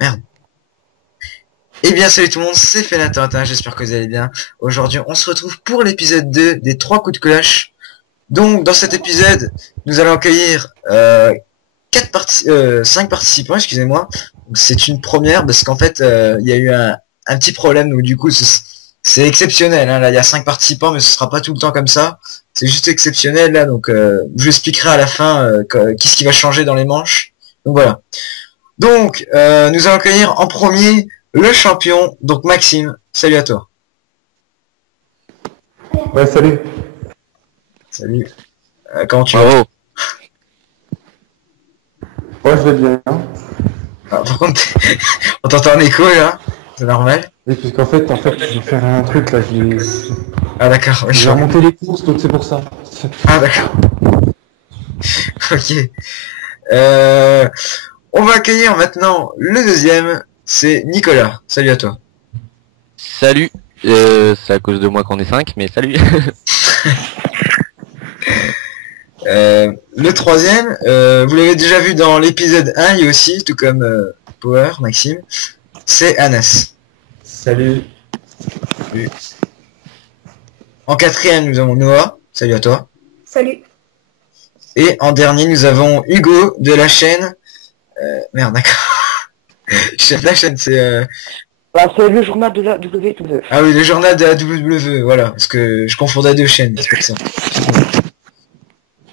Merde. Eh bien salut tout le monde, c'est Fenatin, j'espère que vous allez bien. Aujourd'hui on se retrouve pour l'épisode 2 des 3 coups de cloche. Donc dans cet épisode, nous allons accueillir 5 participants, excusez-moi. C'est une première parce qu'en fait il y a eu un petit problème, donc du coup c'est exceptionnel, hein. Là il y a 5 participants mais ce sera pas tout le temps comme ça. C'est juste exceptionnel là, donc je vous expliquerai à la fin qu'est-ce qui va changer dans les manches. Donc voilà. Donc nous allons accueillir en premier le champion, donc Maxime. Salut à toi. Ouais, salut. Salut. Comment tu vas? Ouais, je vais bien. Par contre, on t'entend en écho là. C'est normal. Et puisqu'en fait, je vais faire un truc là. Ah d'accord. Je vais remonter les courses, donc c'est pour ça. Ah d'accord. Ok. On va accueillir maintenant le deuxième. C'est Nicolas. Salut à toi. Salut. C'est à cause de moi qu'on est 5, mais salut. Le troisième, vous l'avez déjà vu dans l'épisode 1, il y a aussi, tout comme Power, Maxime, c'est Anas. Salut. Salut. En quatrième, nous avons Noah. Salut à toi. Salut. Et en dernier, nous avons Hugo de la chaîne... Merde, d'accord. La chaîne, c'est... Bah, c'est le journal de la WWE. Ah oui, le journal de la WWE, voilà. Parce que je confondais deux chaînes, c'est pour ça.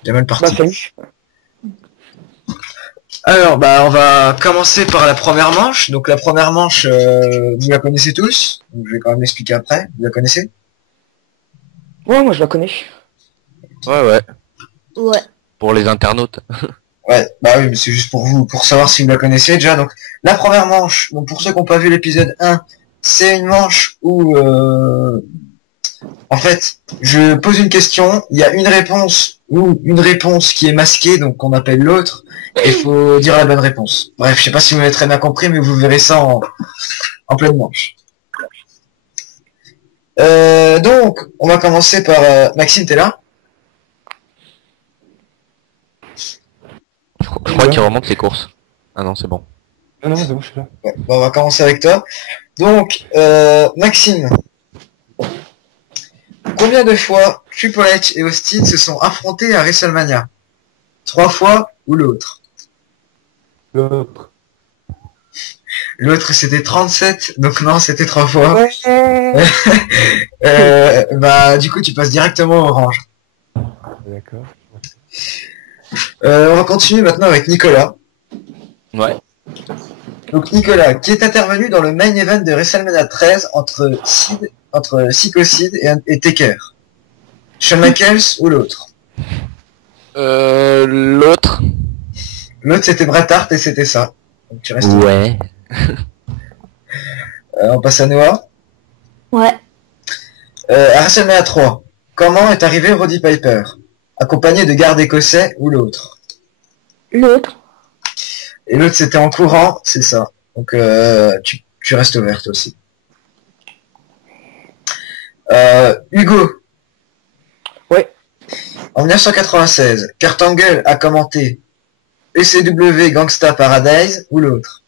J'ai mal parti. Bah, salut. Alors, bah, on va commencer par la première manche. Donc, la première manche, vous la connaissez tous. Donc, je vais quand même l'expliquer après. Vous la connaissez? Ouais, moi je la connais. Ouais. Ouais. Pour les internautes. Ouais, bah oui, mais c'est juste pour vous, pour savoir si vous la connaissez déjà. Donc, la première manche, donc pour ceux qui n'ont pas vu l'épisode 1, c'est une manche où, en fait, je pose une question, il y a une réponse ou une réponse qui est masquée, donc on appelle l'autre, et il faut dire la bonne réponse. Bref, je sais pas si vous m'avez très bien compris, mais vous verrez ça en pleine manche. Donc, on va commencer par Maxime, t'es là? Je crois qu'il remonte les courses. Ah non, c'est bon. Non, c'est bon, je suis là. Ouais, bon, on va commencer avec toi. Donc, Maxime, combien de fois Triple H et Austin se sont affrontés à WrestleMania? 3 fois ou l'autre? L'autre. L'autre c'était 37, donc non, c'était 3 fois. Ouais. Bah, du coup, tu passes directement au orange. D'accord. On va continuer maintenant avec Nicolas. Ouais. Donc Nicolas, qui est intervenu dans le main event de WrestleMania 13 entre Sicko Sid et Taker. Shawn Michaels ou l'autre? L'autre. L'autre c'était Bret Hart et c'était ça. Donc tu restes. Ouais. On passe à Noah. Ouais. À WrestleMania 3, comment est arrivé Roddy Piper? Accompagné de garde écossais ou l'autre? L'autre. Et l'autre c'était en courant, c'est ça. Donc tu restes ouverte aussi. Hugo. Ouais. En 1996, Kurt Angle a commenté ECW Gangsta Paradise ou l'autre?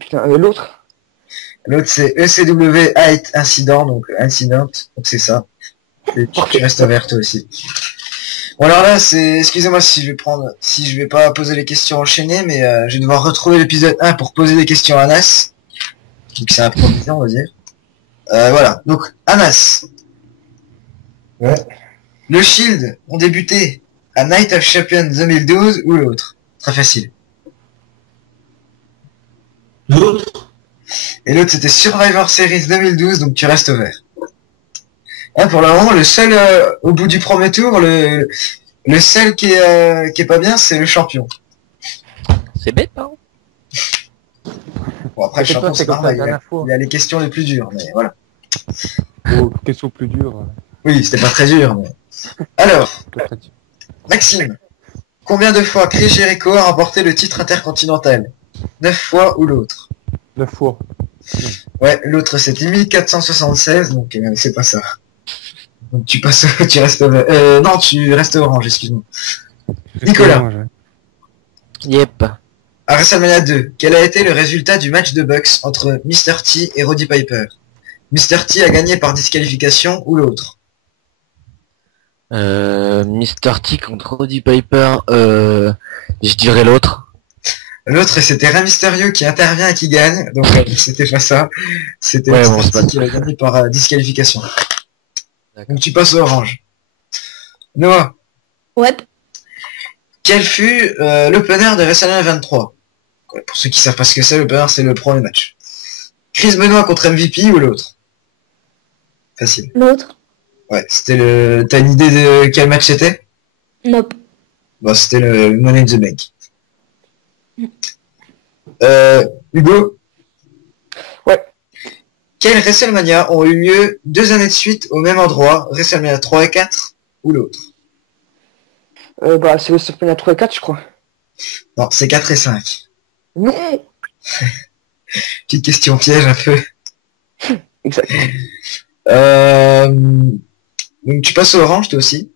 Putain, l'autre. L'autre c'est ECW Height Incident, donc c'est ça. Et tu restes ouverte aussi. Bon alors là c'est, excusez-moi si je vais pas poser les questions enchaînées, mais je vais devoir retrouver l'épisode 1 pour poser des questions à Anas. Donc c'est improvisé on va dire. Voilà, donc Anas. Ouais. Le Shield ont débuté à Night of Champions 2012 ou l'autre? Très facile. L'autre. Et l'autre c'était Survivor Series 2012, donc tu restes ouvert. Hein, pour le moment, le seul au bout du premier tour, le seul qui est pas bien, c'est le champion. C'est bête, hein. Bon après le C'est champion quoi, c'est c'est comme pareil, la dernière fois. il a les questions les plus dures, mais voilà. Oh, question plus dure. Oui, c'était pas très dur, mais... Alors, Maxime, combien de fois Chris Jericho a remporté le titre intercontinental? 9 fois ou l'autre? 9 fois. Ouais, l'autre c'était 1476, donc c'est pas ça. Donc tu passes, tu restes non, tu restes orange, excuse-moi. Nicolas. Orange, ouais. Yep. À WrestleMania 2, quel a été le résultat du match de boxe entre Mr. T et Roddy Piper? Mr. T a gagné par disqualification ou l'autre? Mr. T contre Roddy Piper, je dirais l'autre. L'autre, c'était Rey Mysterio qui intervient et qui gagne, donc c'était pas ça. C'était Ouais, Mr. bon, c'est T pas qui a gagné par disqualification. D'accord. Donc tu passes au orange. Noah, Ouais. quel fut l'opener de WrestleMania 23? Ouais, pour ceux qui savent pas ce que c'est, l'opener c'est le premier match. Chris Benoit contre MVP ou l'autre? Facile. L'autre? Ouais, c'était le... T'as une idée de quel match c'était? Nope. Bon, c'était le Money in the Bank. Hugo? Ouais. Quels WrestleMania ont eu lieu 2 années de suite au même endroit, WrestleMania 3 et 4 ou l'autre? Bah, c'est le WrestleMania 3 et 4, je crois. Non, c'est 4 et 5. Non. Petite question piège un peu. Exact. Donc tu passes au orange toi aussi.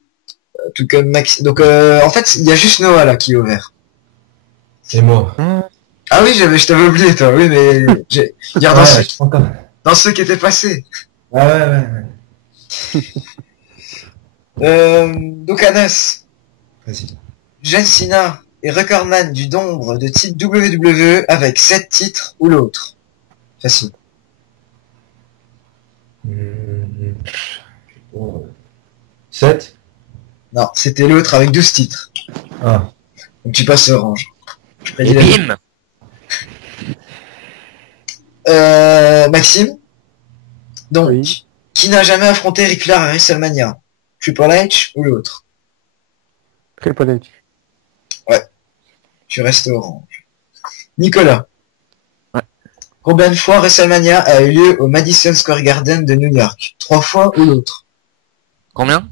Tout comme Max. Donc en fait, il y a juste Noah là qui est au vert. C'est moi. Ah oui, je t'avais oublié toi, oui, mais j'ai regarde Ouais, encore. dans ceux qui étaient passés. Ah ouais, ouais. Donc Anas, Vas-y. John Cena est recordman du nombre de titres WWE avec 7 titres ou l'autre. Facile. 7. Non, c'était l'autre avec 12 titres. Ah. Donc tu passes au orange. Et bim. Maxime. Donc, Oui. qui n'a jamais affronté Ric Flair à WrestleMania? Triple H ou l'autre? Triple H. Tu restes orange. Nicolas. Ouais. Combien de fois WrestleMania a eu lieu au Madison Square Garden de New York? 3 fois ou l'autre? Combien?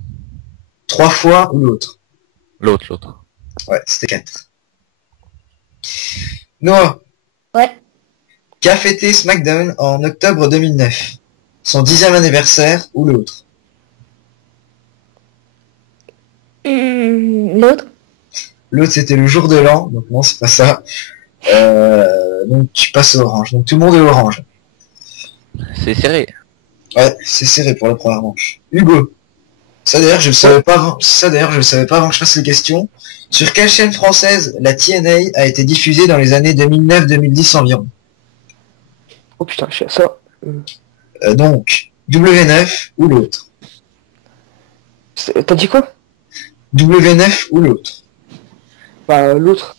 3 fois ou l'autre? L'autre. Ouais, c'était 4. Noah. Ouais. Qu'a fêté SmackDown en octobre 2009? Son 10e anniversaire ou l'autre? L'autre? L'autre c'était le jour de l'an, donc non c'est pas ça. Donc tu passes au orange. Donc tout le monde est orange. C'est serré. Ouais, c'est serré pour la première manche. Hugo. Ça d'ailleurs je le savais pas avant. Ça d'ailleurs je le savais pas avant que je fasse les questions. Sur quelle chaîne française la TNA a été diffusée dans les années 2009-2010 environ? Oh putain, je suis à ça. Donc W9 ou l'autre? T'as dit quoi? W9 ou l'autre? Bah, l'autre.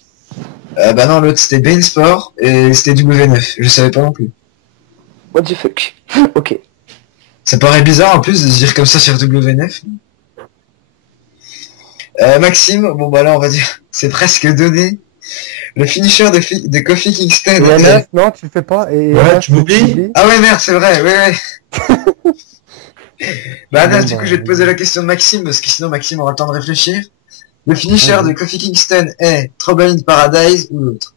Bah non, l'autre c'était Bein Sport et c'était W9. Je savais pas non plus. What the fuck? Ok. Ça paraît bizarre en plus de se dire comme ça sur W9. Maxime, bon bah là on va dire, c'est presque donné. Le finisher de Kofi Kingston. Et Anas, non, tu le fais pas. Et Ouais, Anas, tu m'oublies. Ah ouais merde, c'est vrai, ouais. Bah Anas, Bon, du bah, coup je vais te poser la question de Maxime, parce que sinon Maxime aura le temps de réfléchir. Le finisher de Kofi Kingston est Trouble in Paradise ou l'autre?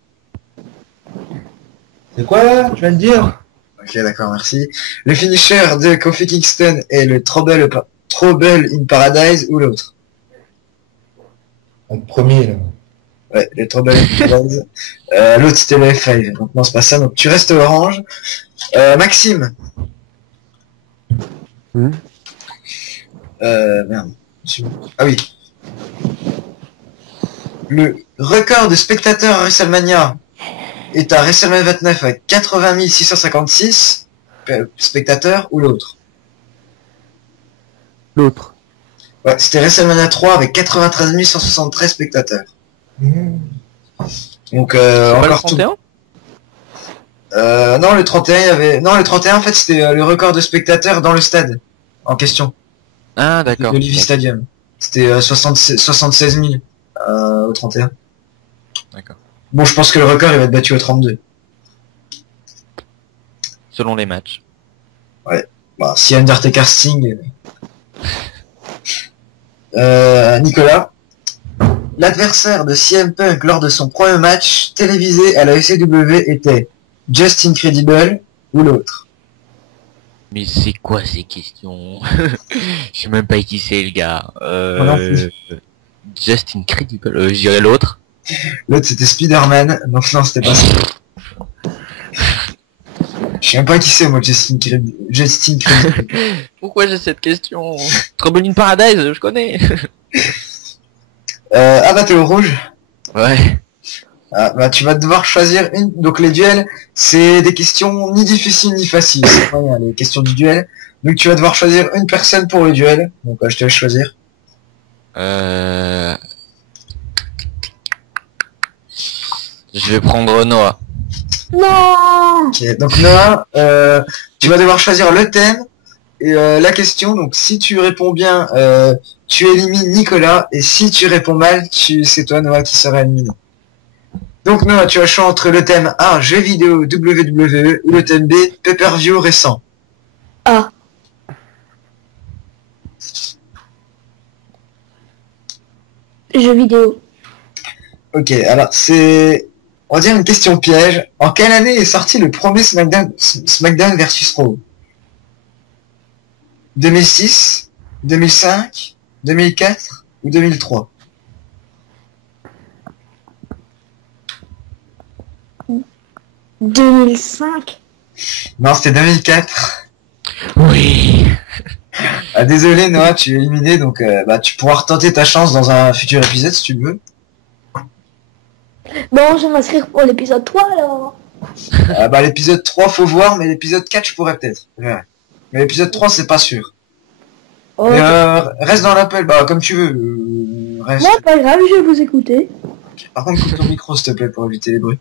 C'est quoi là? Tu viens de dire? Ok d'accord, merci. Le finisher de Kofi Kingston est le Trouble in Paradise ou l'autre? Le premier là. Ouais, le Trouble in Paradise. L'autre c'était le F5, donc non c'est pas ça, donc tu restes orange. Maxime. Merde. Ah oui. Le record de spectateurs à WrestleMania est à WrestleMania 29 avec 80 656 spectateurs ou l'autre? L'autre. Ouais, c'était WrestleMania 3 avec 93 173 spectateurs. Donc C'est pas le encore tout. 31? Non le 31 il y avait. Non le 31 en fait c'était le record de spectateurs dans le stade en question. Ah d'accord. Le Levi Stadium. C'était 76 000 au 31. D'accord. Bon, je pense que le record il va être battu au 32. Selon les matchs. Bah, si Undertaker Sting. Nicolas. L'adversaire de CM Punk lors de son premier match télévisé à la ECW était Just Incredible, ou l'autre. Mais c'est quoi ces questions? Je sais même pas qui c'est le gars. non, si. Just Incredible. Je dirais l'autre. L'autre c'était Spider-Man, donc non c'était pas ça. Je sais même pas qui c'est moi, Justin Credible. Pourquoi j'ai cette question? Trouble in Paradise, je connais. Ah bah t'es au rouge. Ouais. Ah, bah tu vas devoir choisir une. Donc les duels, c'est des questions ni difficiles ni faciles. C'est rien, les questions du duel. Donc tu vas devoir choisir une personne pour le duel. Donc je te laisse choisir. Je vais prendre Noah. Non. Ok, donc Noah, tu vas devoir choisir le thème et la question. Donc si tu réponds bien, tu élimines Nicolas, et si tu réponds mal, c'est toi Noah qui sera éliminé. Donc Noah, tu as le choix entre le thème A, jeux vidéo WWE, ou le thème B, pay-per-view récent. Ah. Jeux vidéo. Ok, alors c'est, on va dire une question piège. En quelle année est sorti le premier SmackDown versus Raw? 2006, 2005, 2004 ou 2003? « 2005 ». Non, c'était 2004. Oui. Ah, désolé Noah, tu es éliminé, donc bah tu pourras retenter ta chance dans un futur épisode si tu le veux. Bon, je vais m'inscrire pour l'épisode 3 alors. Ah bah l'épisode 3 faut voir, mais l'épisode 4 je pourrais peut-être. Ouais. Mais l'épisode 3 c'est pas sûr. Oh, Mais reste dans l'appel, bah comme tu veux. Reste. non, pas grave, je vais vous écouter. Par contre coupe ton micro s'il te plaît pour éviter les bruits.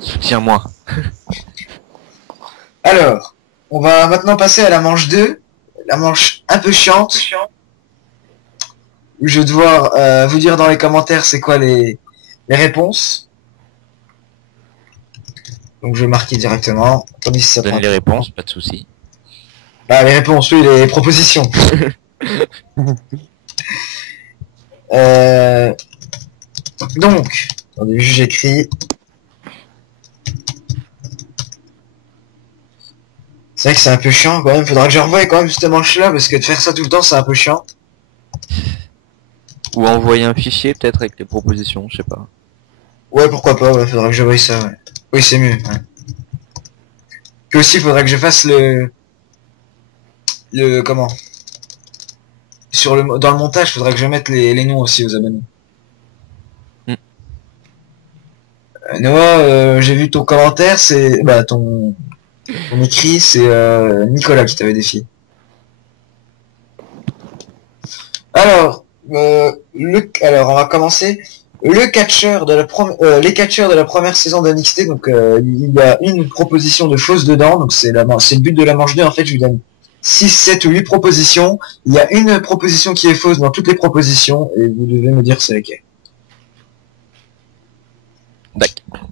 Soutiens-moi. Alors, on va maintenant passer à la manche 2, la manche un peu chiante, où je vais devoir vous dire dans les commentaires c'est quoi les réponses. Donc je vais marquer directement, tandis que ça Donne prend... les réponses, pas de souci. Bah les réponses, oui, les propositions. Donc, attendez, j'écris. C'est vrai que c'est un peu chiant quand même, faudra que je revoie quand même cette manche là, parce que de faire ça tout le temps c'est un peu chiant. Ou envoyer un fichier peut-être avec les propositions, je sais pas. Ouais, pourquoi pas, ouais, faudra que je voie ça, ouais. Oui, c'est mieux, ouais. Puis aussi, faudrait que je fasse comment? Dans le montage, faudrait que je mette les noms aussi aux abonnés. Mm. Noah, j'ai vu ton commentaire, c'est, bah, ton écrit, c'est, Nicolas qui t'avait défié. Alors, alors, on va commencer. Les catcheurs de la première saison de NXT, donc il y a une proposition de fausse dedans, donc c'est le but de la manche 2, en fait je lui donne 6, 7 ou 8 propositions, il y a une proposition qui est fausse dans toutes les propositions, et vous devez me dire c'est laquelle. D'accord.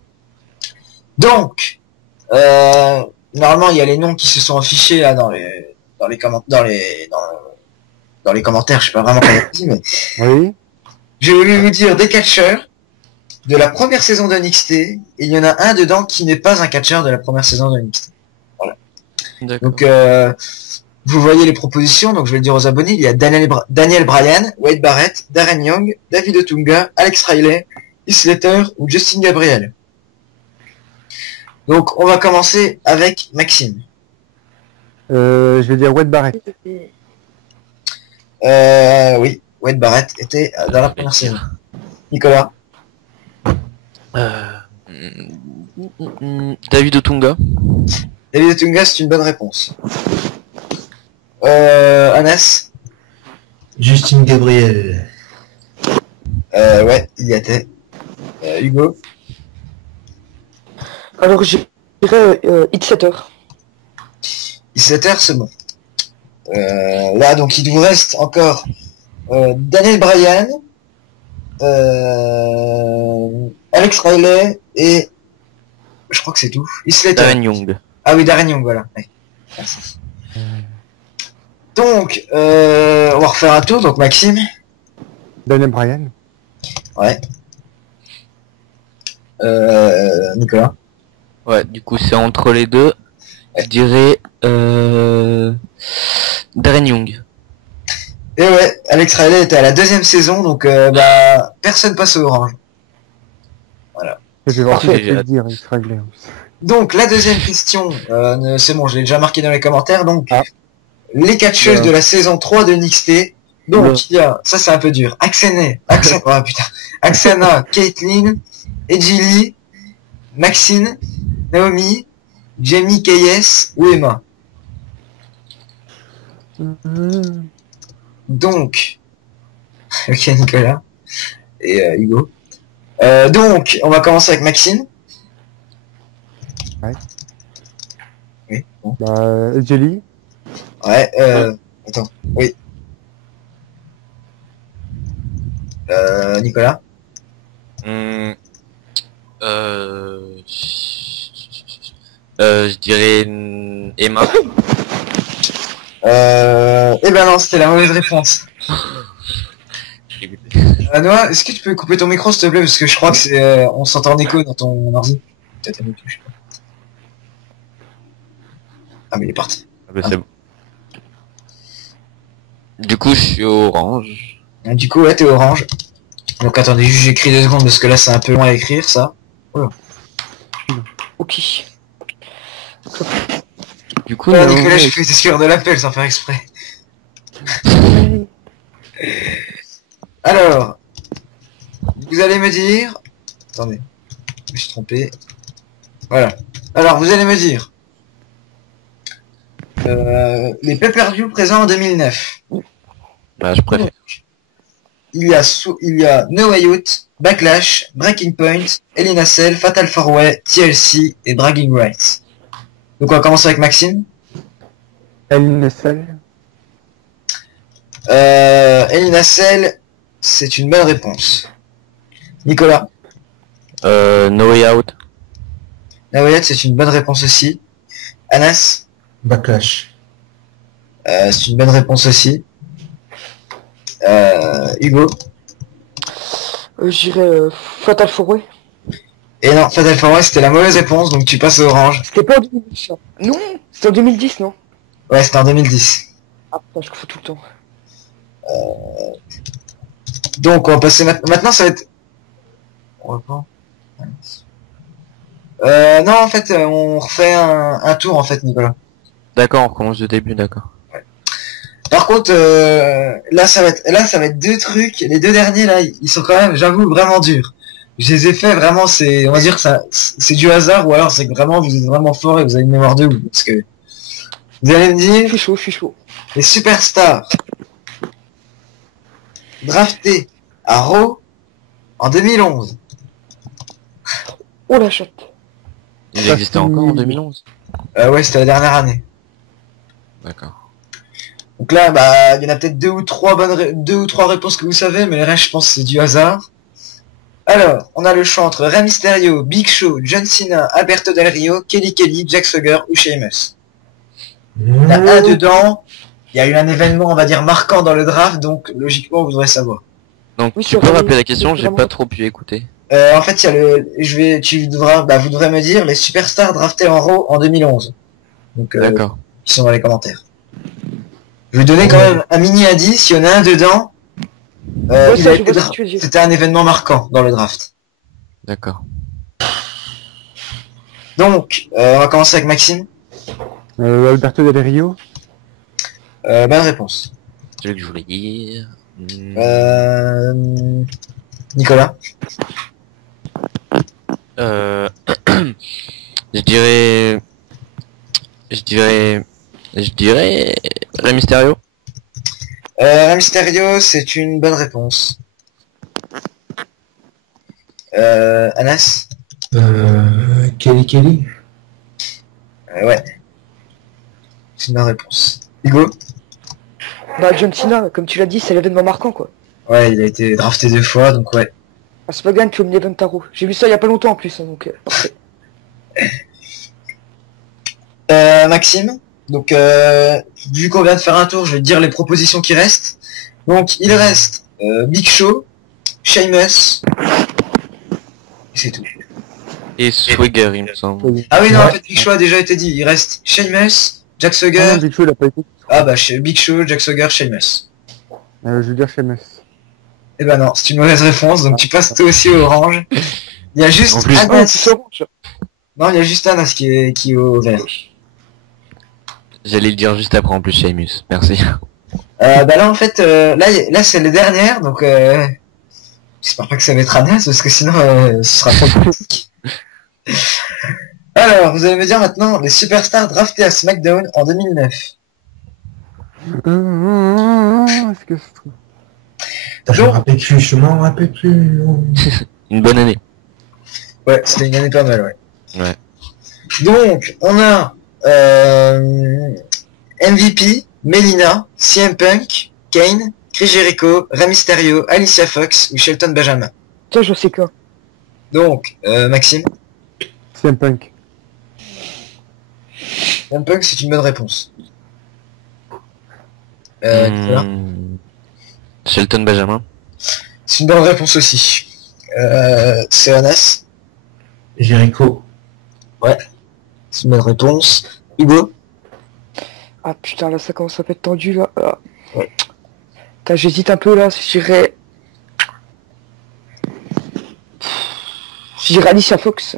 Donc, normalement il y a les noms qui se sont affichés là dans les commentaires, je sais pas vraiment comment on dit, mais... Oui. Je vais vous dire des catcheurs de la première saison de NXT, et il y en a un dedans qui n'est pas un catcheur de la première saison de NXT. Voilà. Donc, vous voyez les propositions, donc je vais le dire aux abonnés, il y a Daniel Bryan, Wade Barrett, Darren Young, David Otunga, Alex Riley, Heath Slater ou Justin Gabriel. Donc, on va commencer avec Maxime. Je vais dire Wade Barrett. Oui. Wade Barrett était dans la première saison. Nicolas. David Otunga. David Otunga, c'est une bonne réponse. Anas. Justin Gabriel. Ouais, il y était. Hugo. Alors, je dirais Heath Slater. Heath Slater, c'est bon. Là, donc, il vous reste encore Daniel Bryan, Alex Riley et je crois que c'est tout. Heath Slater. Darren Young. Ah oui, Darren Young, voilà. Ouais. Merci. Donc, on va refaire un tour. Donc, Maxime. Daniel Bryan. Ouais. Nicolas. Ouais, du coup c'est entre les deux. Je dirais Darren Young. Et ouais, Alex Riley était à la 2e saison, donc personne passe au orange. Je vais voir si Parfait. je peux le dire, il sera réglé. Donc la deuxième question, c'est bon, je l'ai déjà marqué dans les commentaires, donc Ah. les catcheuses Ouais. de la saison 3 de NXT. Donc il y a, ça c'est un peu dur, Axana, Caitlyn, Edgy Lee, Maxine, Naomi, Jamie KS ou Emma. Donc, ok Nicolas et Hugo. Donc, on va commencer avec Maxine. Ouais. Oui, bon. Jelly. Ouais, attends, oui. Nicolas. Je dirais Emma. Eh ben non, c'était la mauvaise réponse. Noah, est-ce que tu peux couper ton micro s'il te plaît parce que je crois que c'est, on s'entend en écho dans ton ordi. Peut-être un peu plus, je sais pas. Ah mais il est parti. Ah bah, c'est bon. Du coup, je suis orange. Du coup, ouais, t'es orange. Donc attendez, juste j'écris 2 secondes parce que là c'est un peu long à écrire ça. Ok. Du coup, Ouais, Naomi, Nicolas, je fais des sueurs de l'appel sans faire exprès. Alors, vous allez me dire... Attendez, je me suis trompé. Voilà. Alors, vous allez me dire... les pay-per-view présents en 2009. bah, je préfère. Il y a No Way Out, Backlash, Breaking Point, Hell in a Cell, Fatal 4-Way, TLC et Bragging Rights. Donc on va commencer avec Maxime. LNSL. Hell in a Cell, c'est une bonne réponse. Nicolas. No Way Out. No Way Out, c'est une bonne réponse aussi. Anas. Backlash. C'est une bonne réponse aussi. Hugo. Je dirais Fatal 4-Way. Et non, Fatal 4-Way, c'était la mauvaise réponse, donc tu passes au orange. C'était pas en 2010 ça. Non, c'était en 2010 non. Ouais, c'était en 2010. Ah putain, je confonds tout le temps. Donc on va passer maintenant, ça va être... On reprend. Non, en fait, on refait un tour, en fait, Nicolas. D'accord, on recommence du début, d'accord. Par contre, là, ça va être 2 trucs. Les 2 derniers, là, ils sont quand même, j'avoue, vraiment durs. Je les ai faits vraiment, on va dire que ça, c'est du hasard, ou alors c'est que vraiment, vous êtes vraiment fort et vous avez une mémoire de ouf. Parce que, vous allez me dire, Je suis chaud. les superstars draftés à Raw en 2011. Oh la chatte. Il existait encore en 2011. Ouais, c'était la dernière année. D'accord. Donc là, bah, il y en a peut-être 2 ou 3 réponses que vous savez, mais les restes, je pense, que c'est du hasard. Alors, on a le choix entre Rey Mysterio, Big Show, John Cena, Alberto Del Rio, Kelly Kelly, Jack Swagger ou Sheamus. Il y en a un dedans. Il y a eu un événement, on va dire, marquant dans le draft, donc logiquement, vous devrez savoir. Donc, Oui, tu sur peux Rey, rappeler la question, c'est j'ai vraiment- pas trop pu écouter. En fait, il y a vous devrez me dire les superstars draftés en Raw en 2011. Donc, D'accord. qui sont dans les commentaires. Je vais vous donner quand même un mini indice, il y en a un dedans. Ouais, Il ça, a je été vois ce que tu veux dire. C'était un événement marquant dans le draft. D'accord. Donc, on va commencer avec Maxime. Alberto Del Rio. Bonne réponse. C'est ce que je voulais dire. Nicolas. Je dirais... Rey Mysterio. Rey Mysterio, c'est une bonne réponse. Anas. Kelly Kelly. Ouais. C'est une bonne réponse. Hugo. Bah John Cena, comme tu l'as dit, c'est l'événement marquant quoi. Ouais, il a été drafté 2 fois, donc ouais. Un slogan comme Leven Taro. J'ai vu ça il y a pas longtemps en plus, hein, donc parfait. Maxime. Donc, vu qu'on vient de faire un tour, je vais te dire les propositions qui restent. Donc, il reste Big Show, Sheamus, et c'est tout. Et Swagger, il me semble. Vas-y. Ah oui, non, Ouais. en fait, Big Show a déjà été dit. Il reste Sheamus, Jack Ah Swagger. non, Big Show, il a pas été. Ah bah, Big Show, Jack Swagger, Sheamus. Je veux dire Sheamus. Eh ben non, c'est une mauvaise réponse, donc tu passes toi aussi au orange. Il y a juste En plus- Ah, Anas. c'est orange. Non, il y a juste Anas qui est au vert. J'allais le dire juste après en plus, Sheamus. Merci. Bah là, en fait, là c'est les dernières, donc j'espère pas que ça va être Anas, parce que sinon, ce sera trop critique. Alors, vous allez me dire maintenant les superstars draftés à SmackDown en 2009. Est-ce que c'est... Putain, je me rappelle plus, je m'en rappelle plus. Une bonne année. Ouais, c'était une année pas mal, ouais. Ouais. Donc, on a MVP, Melina, CM Punk, Kane, Chris Jericho, Rey Mysterio, Alicia Fox ou Shelton Benjamin. Tiens, je sais quoi. Donc, Maxime, CM Punk. CM Punk, c'est une bonne réponse. Nicolas, Shelton Benjamin. c'est une bonne réponse aussi. C'est Anas, Jericho. c'est une bonne réponse. Hugo, Ah putain, là ça commence à être tendu là. Ah. Ouais. Putain, j'hésite un peu là, je dirais... Je dirais Alicia Fox.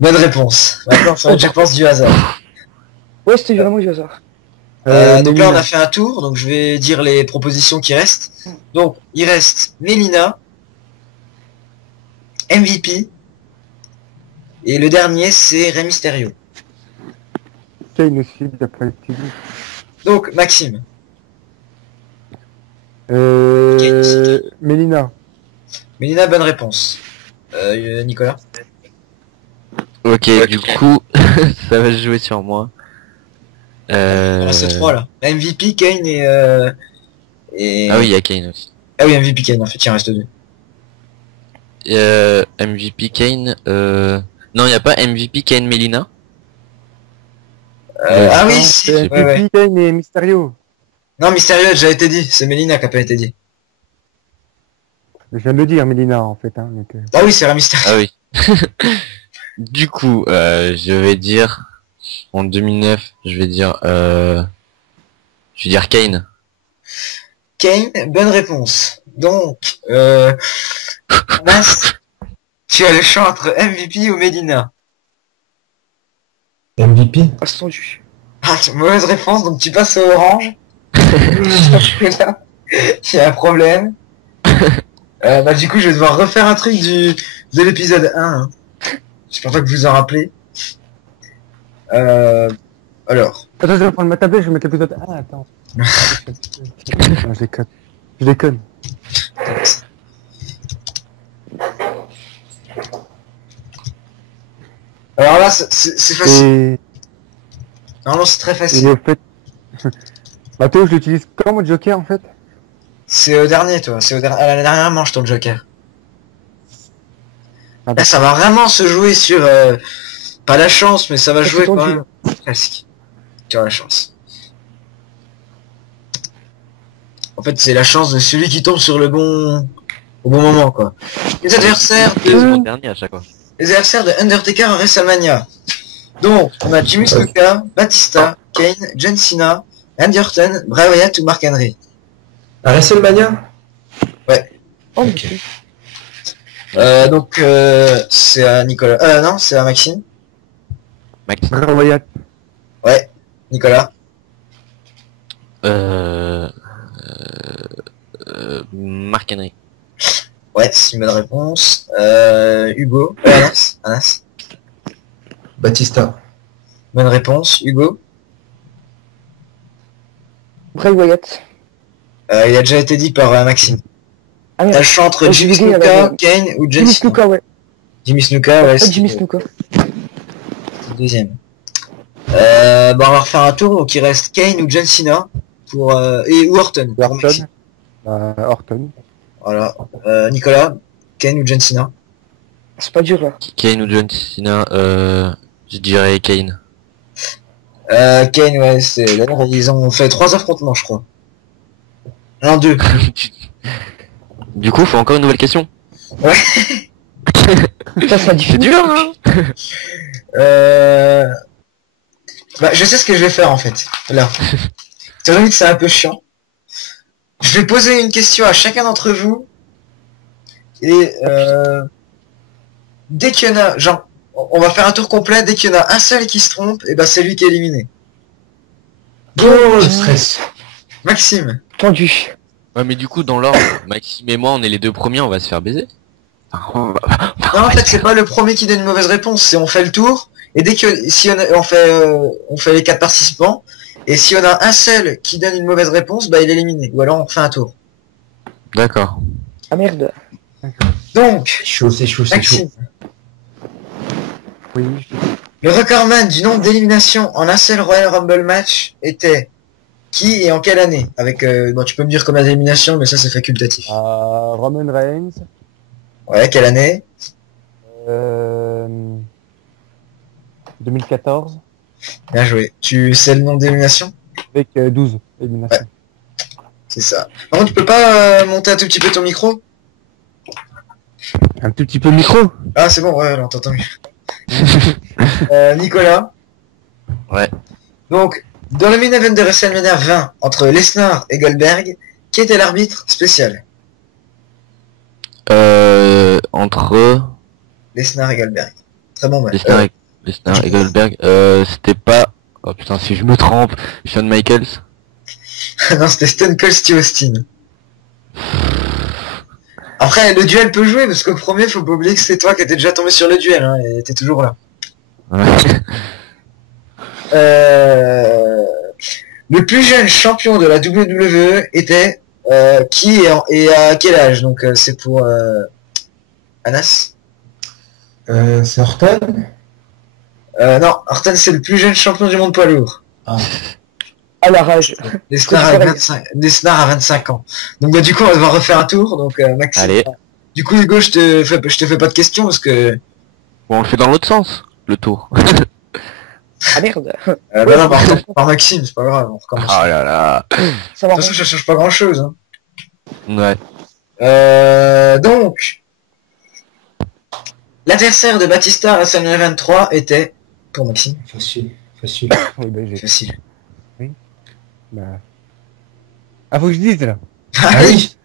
bonne réponse. Maintenant, ça va être je pense du hasard. Ouais, c'était vraiment du hasard. Donc là, on Melina. a fait un tour, donc je vais dire les propositions qui restent. Donc, il reste Melina, MVP, et le dernier, c'est Rey Mysterio. Kane aussi, il a pas été dit. Donc, Maxime, Melina. Melina, bonne réponse. Nicolas, Ok, du coup, ça va se jouer sur moi. il en reste 3 là. MVP, Kane et... Ah oui, il y a Kane aussi. Ah oui, MVP, Kane, en fait, il en reste 2. MVP Kane, non, il n'y a pas MVP Kane Melina. Ah oui, Non, si, c'est ouais, ouais. MVP, Kane et Mysterio. Non, Mysterio a déjà été dit, c'est Melina qui a pas été dit. Je viens de le dire, Melina, en fait. Hein, donc, Ah oui, c'est Rey Mysterio. Ah oui. Du coup, je vais dire, en 2009, je vais dire Kane. Kane, bonne réponse. Donc, Mas, tu as le choix entre MVP ou Melina. MVP. Ah, c'est tendu. Ah, mauvaise réponse, donc tu passes au orange. Là, il y a un problème. Bah du coup, je vais devoir refaire un truc de l'épisode 1. Hein. J'espère pas que vous en rappelez. Alors, Attends, je vais prendre ma tablette, je vais mettre l'épisode 1, attends. Non, je déconne. Je déconne. alors là, c'est facile. Et, Normalement, c'est très et facile. au fait... Attends, je l'utilise quand, mon Joker, en fait? C'est au dernier, toi. C'est à la dernière manche, ton Joker. Ah, Là, ça va vraiment se jouer sur... pas la chance, mais ça va C'est jouer quand tendu, même. Presque. Sur la chance. En fait, c'est la chance de celui qui tombe sur le bon... au bon moment, quoi. Les adversaires C'est de... mon dernier à chaque fois. Les adversaires de Undertaker à WrestleMania. Donc, on a Jimmy Snuka, Batista, Kane, John Cena, Randy Orton, Bray Wyatt ou Mark Henry. À WrestleMania. Oh, Ok. Donc, c'est à Nicolas. Non, c'est à Maxime. Max. Bray Wyatt. Ouais, Nicolas. Mark Henry. Ouais, c'est une bonne réponse. Hugo. Anas. Anas. Batista. Bonne réponse. Hugo. Bray Wyatt. Il a déjà été dit par Maxime. Ah T'as merde. le choix entre Ouais, Jimmy j'ai dit, Snuka, Kane ou John Jimmy Cena. Snuka, ouais. Jimmy Snuka, ouais, Ah, c'est Jimmy Snuka. le deuxième. Bon, on va refaire un tour, donc il reste Kane ou John Cena pour ou Orton. pour Maxime. Orton. Orton. Voilà. Nicolas, Kane ou John Cena. C'est pas dur là. Kane ou John Cena, je dirais Kane. Kane, ouais, c'est d'ailleurs ils ont fait 3 affrontements, je crois. Non, 2. Du coup, faut encore une nouvelle question. Ouais. Ça C'est difficile. dur, hein. Bah, je sais ce que je vais faire en fait. Là. Étant donné que c'est un peu chiant. Je vais poser une question à chacun d'entre vous. Et dès qu'il y en a, genre, on va faire un tour complet. Dès qu'il y en a un seul qui se trompe, et bah c'est lui qui est éliminé. Oh, le stress. Maxime. Tendu. Ouais, mais du coup, dans l'ordre, Maxime et moi, on est les deux premiers, on va se faire baiser. Enfin, Non, en fait, c'est pas le premier qui donne une mauvaise réponse. C'est on fait le tour. Et dès que si on fait les 4 participants. Et si on a un seul qui donne une mauvaise réponse, bah il est éliminé. Ou alors on refait un tour. D'accord. Ah merde. Donc, C'est chaud, c'est chaud, c'est chaud. Maxime, Oui, le recordman du nombre d'éliminations en un seul Royal Rumble match était qui et en quelle année? Avec bon, tu peux me dire combien d'éliminations, mais ça c'est facultatif. Roman Reigns. Ouais, quelle année? 2014. Bien joué. Tu sais le nombre d'éliminations? Avec 12 éliminations. C'est ça. Par contre, tu peux pas monter un tout petit peu ton micro? Un tout petit peu le micro. Ah, c'est bon, ouais, on t'entend mieux. Nicolas. Ouais. Donc, dans le main event de WrestleMania 20 entre Lesnar et Goldberg, qui était l'arbitre spécial? Entre Lesnar et Goldberg. Très bon match. Lesnar et Goldberg, c'était pas... Oh putain, si je me trompe, Shawn Michaels. Non, c'était Stone Cold Steve Austin. Après, le duel peut jouer, parce qu'au premier, faut pas oublier que c'était toi qui étais déjà tombé sur le duel, hein, et t'es toujours là. Ouais. Le plus jeune champion de la WWE était qui et à quel âge? Donc c'est pour Anas. C'est Orton. Non, Orton c'est le plus jeune champion du monde poids lourd. Ah. À la rage. Lesnar a 25 ans. Donc bah du coup on va devoir refaire un tour. Donc Maxime. Allez. Du coup Hugo, je te fais pas de questions parce que Bon, on le fait dans l'autre sens, le tour. Ah merde. bah non, par Maxime, c'est pas grave, on recommence. Oh là là. Ça De va. toute façon, ça change pas grand chose. Hein. Ouais. Donc, l'adversaire de Batista à WrestleMania 23 était, pour Maxime, Facile, facile. Oui, bah, j'ai... facile. Bah... Ah, faut que je dise, là. Ah oui.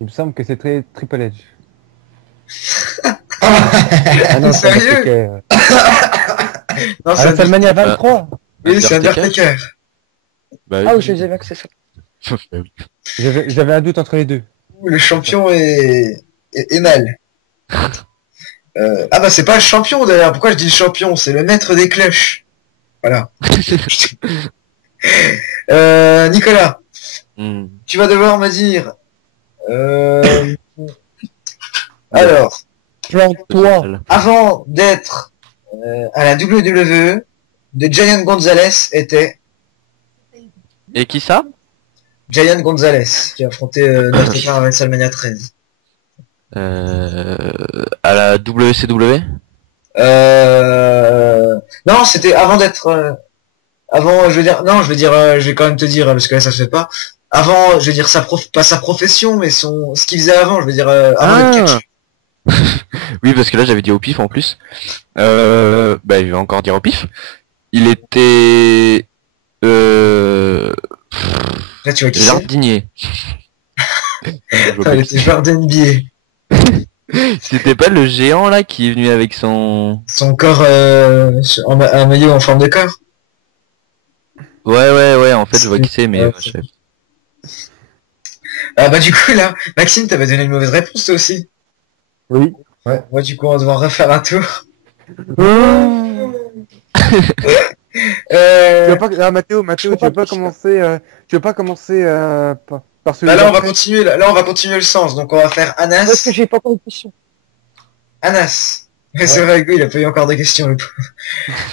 Il me semble que c'est Triple H. Ah, non, Sérieux? c'est Non, à c'est WrestleMania 23. oui, c'est Undertaker. Bah, Ah oui, je disais bien que c'est ça. J'avais un doute entre les deux. Le champion est mal. Ah bah c'est pas le champion d'ailleurs. Pourquoi je dis le champion? C'est le maître des cloches. Voilà. Nicolas, Hmm. tu vas devoir me dire. Alors, Toi. avant d'être à la WWE, de Giant Gonzalez était Et qui ça? Giant Gonzalez qui a affronté Undertaker à WrestleMania 13. À la WCW? Non, c'était avant d'être avant, je veux dire, non, je vais quand même te dire parce que là ça se fait pas. Avant, je veux dire pas sa profession, mais ce qu'il faisait avant, je veux dire avant d'être catch. Oui, parce que là j'avais dit au pif en plus. Bah je vais encore dire au pif. Il était Là tu vois qui c'est. jardinier. Ah, il était joueur d'NBA. C'était pas le géant là qui est venu avec son... Son corps un maillot en forme de corps. Ouais, en fait je vois qui c'est, mais... je sais. Ah bah du coup là, Maxime, t'avais donné une mauvaise réponse toi aussi. Oui. Ouais. Moi du coup on va devoir refaire un tour. Tu veux pas... Ah, Mathéo, tu veux pas commencer... Tu veux pas commencer par celui Bah là on va continuer, là on va continuer le sens. Donc on va faire Parce Anas. que j'ai pas encore de question. Anas. C'est vrai, Hugo, il a pas eu encore de questions. Le pauvre.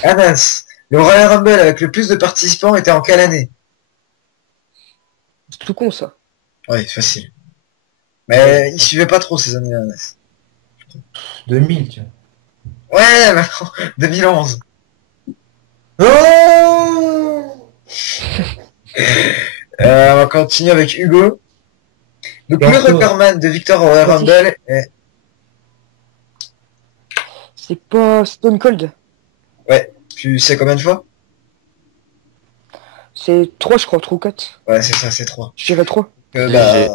Anas. Le Royal Rumble avec le plus de participants était en quelle année? C'est tout con ça. Oui, facile. Mais il suivait pas trop ces années-là, Anas. 2000, tiens. Ouais, maintenant, 2011. Oh On va continuer avec Hugo. Donc le recordman de Victor Royal Rumble est... C'est pas Stone Cold. Ouais, tu sais combien de fois? C'est 3 je crois, 3 ou 4. Ouais, c'est ça, c'est 3. Je dirais 3. J'ai-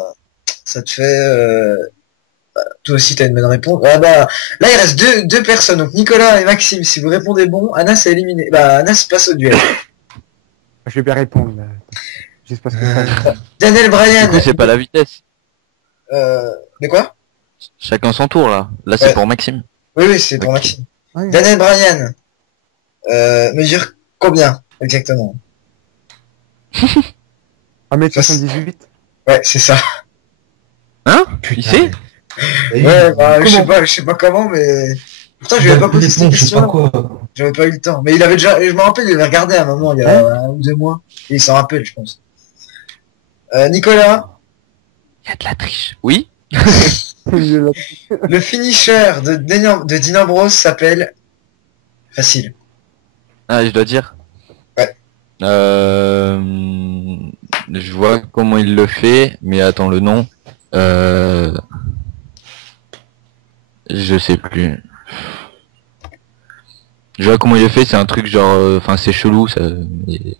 Ça te fait... toi aussi t'as une bonne réponse. Ah bah, là il reste deux personnes, donc Nicolas et Maxime. Si vous répondez bon, Anas est éliminé. Bah, Anas passe au duel. Je vais bien répondre, là. Juste parce que ça... Daniel Du Bryan. coup, c'est pas la vitesse. De quoi? Chacun son tour, là. Là, c'est Ouais. pour Maxime. Oui, c'est pour Ok. Maxime. Ouais. Daniel Bryan mesure combien exactement? 1m78. Ouais, c'est ça. Hein? Il sait? Ouais, bah, je sais pas comment, mais... Pourtant, je lui avais pas posé cette Je sais pas question. quoi. J'avais pas eu le temps. Mais il avait déjà... Je me rappelle, il avait regardé à un moment, il y a 1 ou 2 mois. Et il s'en rappelle, je pense. Nicolas, Il y a de la triche. Oui? le finisher de Dean Ambrose s'appelle... Facile. Ah, je dois dire? Ouais. Je vois comment il le fait, mais attends, le nom. Je sais plus. Je vois comment il le fait, c'est un truc genre... Enfin, c'est chelou, ça... mais-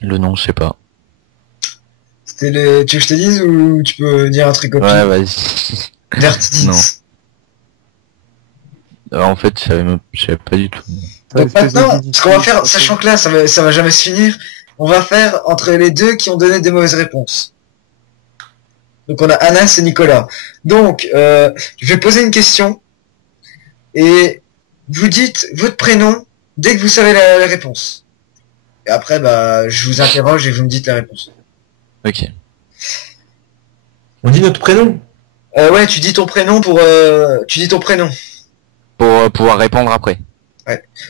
Le nom, je sais pas. C'était le... Tu veux que je te dise ou tu peux dire un truc au Ouais, pire? vas-y. Dirty Non. Deeds. En fait, je savais pas du tout. Donc maintenant, ce qu'on va faire, sachant que là, ça va jamais se finir, on va faire entre les deux qui ont donné des mauvaises réponses. Donc on a Anas et Nicolas. Donc, je vais poser une question, et vous dites votre prénom dès que vous savez la réponse. Et après, bah, je vous interroge et vous me dites la réponse. Ok. On dit notre prénom. Ouais, tu dis ton prénom tu dis ton prénom. Pour pouvoir répondre après.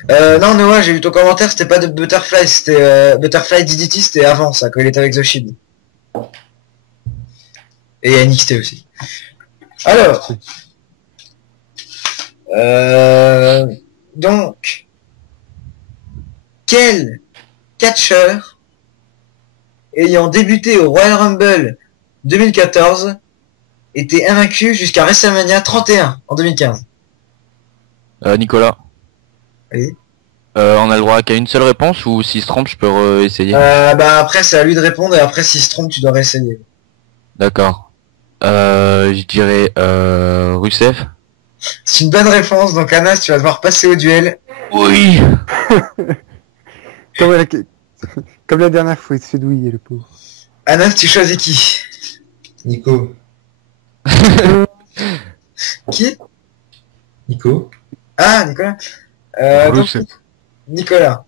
Non, Noah, j'ai vu ton commentaire, c'était pas de Butterfly, c'était Butterfly DDT, c'était avant ça, quand il était avec The Shield. Et NXT aussi. Alors, donc, quel catcheur ayant débuté au Royal Rumble 2014 était invaincu jusqu'à WrestleMania 31 en 2015? Nicolas. Oui. On a le droit qu'à une seule réponse ou s'il se trompe, je peux essayer. Bah après c'est à lui de répondre et après s'il se trompe tu dois réessayer. D'accord. Je dirais Rusev. C'est une bonne réponse, donc Anas tu vas devoir passer au duel. Oui. Comme, comme la dernière fois, il se fait douiller, le pauvre. Anas, tu choisis qui? Nico. Qui? Nico. Ah, Nicolas. Donc, Rusev. Nicolas.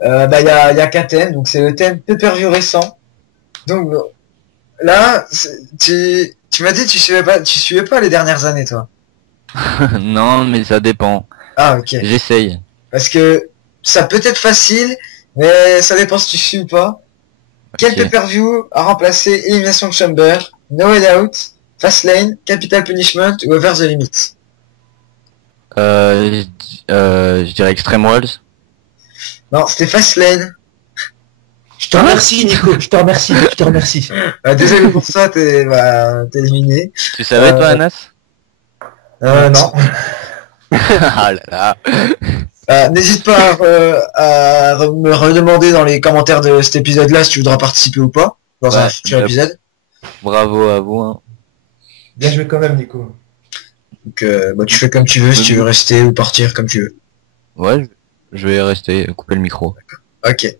Bah, il y a qu'un thème, donc c'est le thème pay-per-view récent. Donc, là, tu m'as dit que tu suivais pas les dernières années, toi. Non, mais ça dépend. Ah, ok. J'essaye. Parce que ça peut être facile, mais ça dépend si tu suis ou pas. Quel Ok. pay-per-view a remplacé Elimination Chamber, No Way Out, Fastlane, Capital Punishment ou Over the Limit? Je dirais Extreme Rules. Non, c'était Fastlane. Je te remercie, Nico. Je te remercie. Je te remercie. Désolé pour ça, t'es éliminé. Tu savais toi, Anas? Non. Ah là là. N'hésite pas à me redemander dans les commentaires de cet épisode-là si tu voudras participer ou pas dans un Ouais, futur yep. épisode. Bravo à vous. Hein. Bien joué quand même, Nico. Donc, bah, tu fais comme tu veux, si tu veux rester ou partir comme tu veux. Ouais, je vais rester, couper le micro. Ok.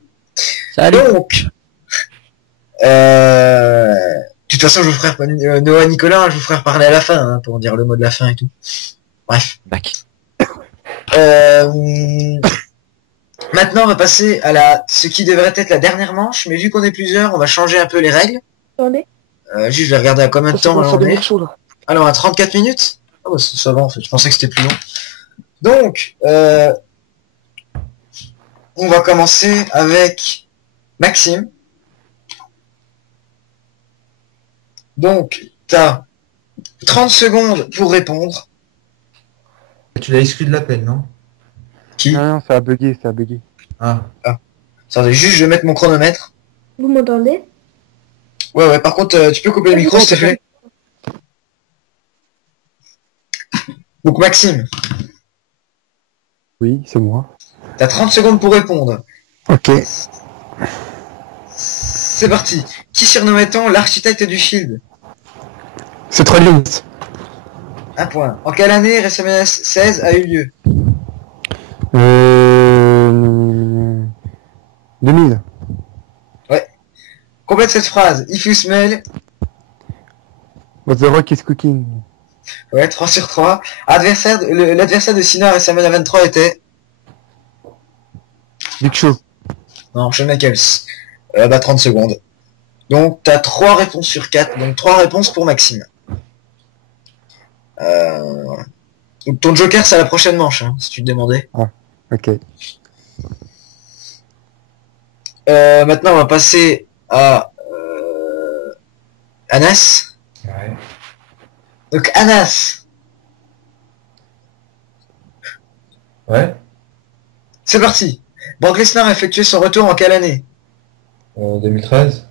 Salut. Donc, de toute façon, je vous ferai Noah Nicolas, je vous ferai parler à la fin hein, pour dire le mot de la fin et tout. Bref. Back. Maintenant, on va passer à ce qui devrait être la dernière manche, mais vu qu'on est plusieurs, on va changer un peu les règles. Attendez. Juste, je vais regarder à combien de Ça temps commence à on est. devenir chaud là. Alors, à 34 minutes. Ah bah, ça va en fait, je pensais que c'était plus long. Donc, on va commencer avec Maxime. Donc, t'as 30 secondes pour répondre. Tu l'as exclu de l'appel, non? Qui? Non, non, ça a bugué, ça a bugué. Ah. Attendez, juste, je vais mettre mon chronomètre. Vous m'entendez? Ouais, par contre, tu peux couper le micro, s'il te plaît. Donc, Maxime, Oui, c'est moi. t'as 30 secondes pour répondre. Ok. C'est parti. Qui surnommait-on l'architecte du Shield? C'est 3 lignes. Un point. En quelle année WrestleMania 16 a eu lieu? 2000. Complète cette phrase. If you smell. What the Rock is cooking. Ouais, 3 sur 3. L'adversaire de Cena à WrestleMania 23 était... Big Show. Non, Shawn Michaels. 30 secondes. Donc, t'as 3 réponses sur 4. Donc, 3 réponses pour Maxime. Donc, ton joker, c'est à la prochaine manche, hein, si tu te demandais. Ok. Maintenant, on va passer à Anas. Ouais. Donc, Anas, Ouais. c'est parti. Brock Lesnar a effectué son retour en quelle année? 2013.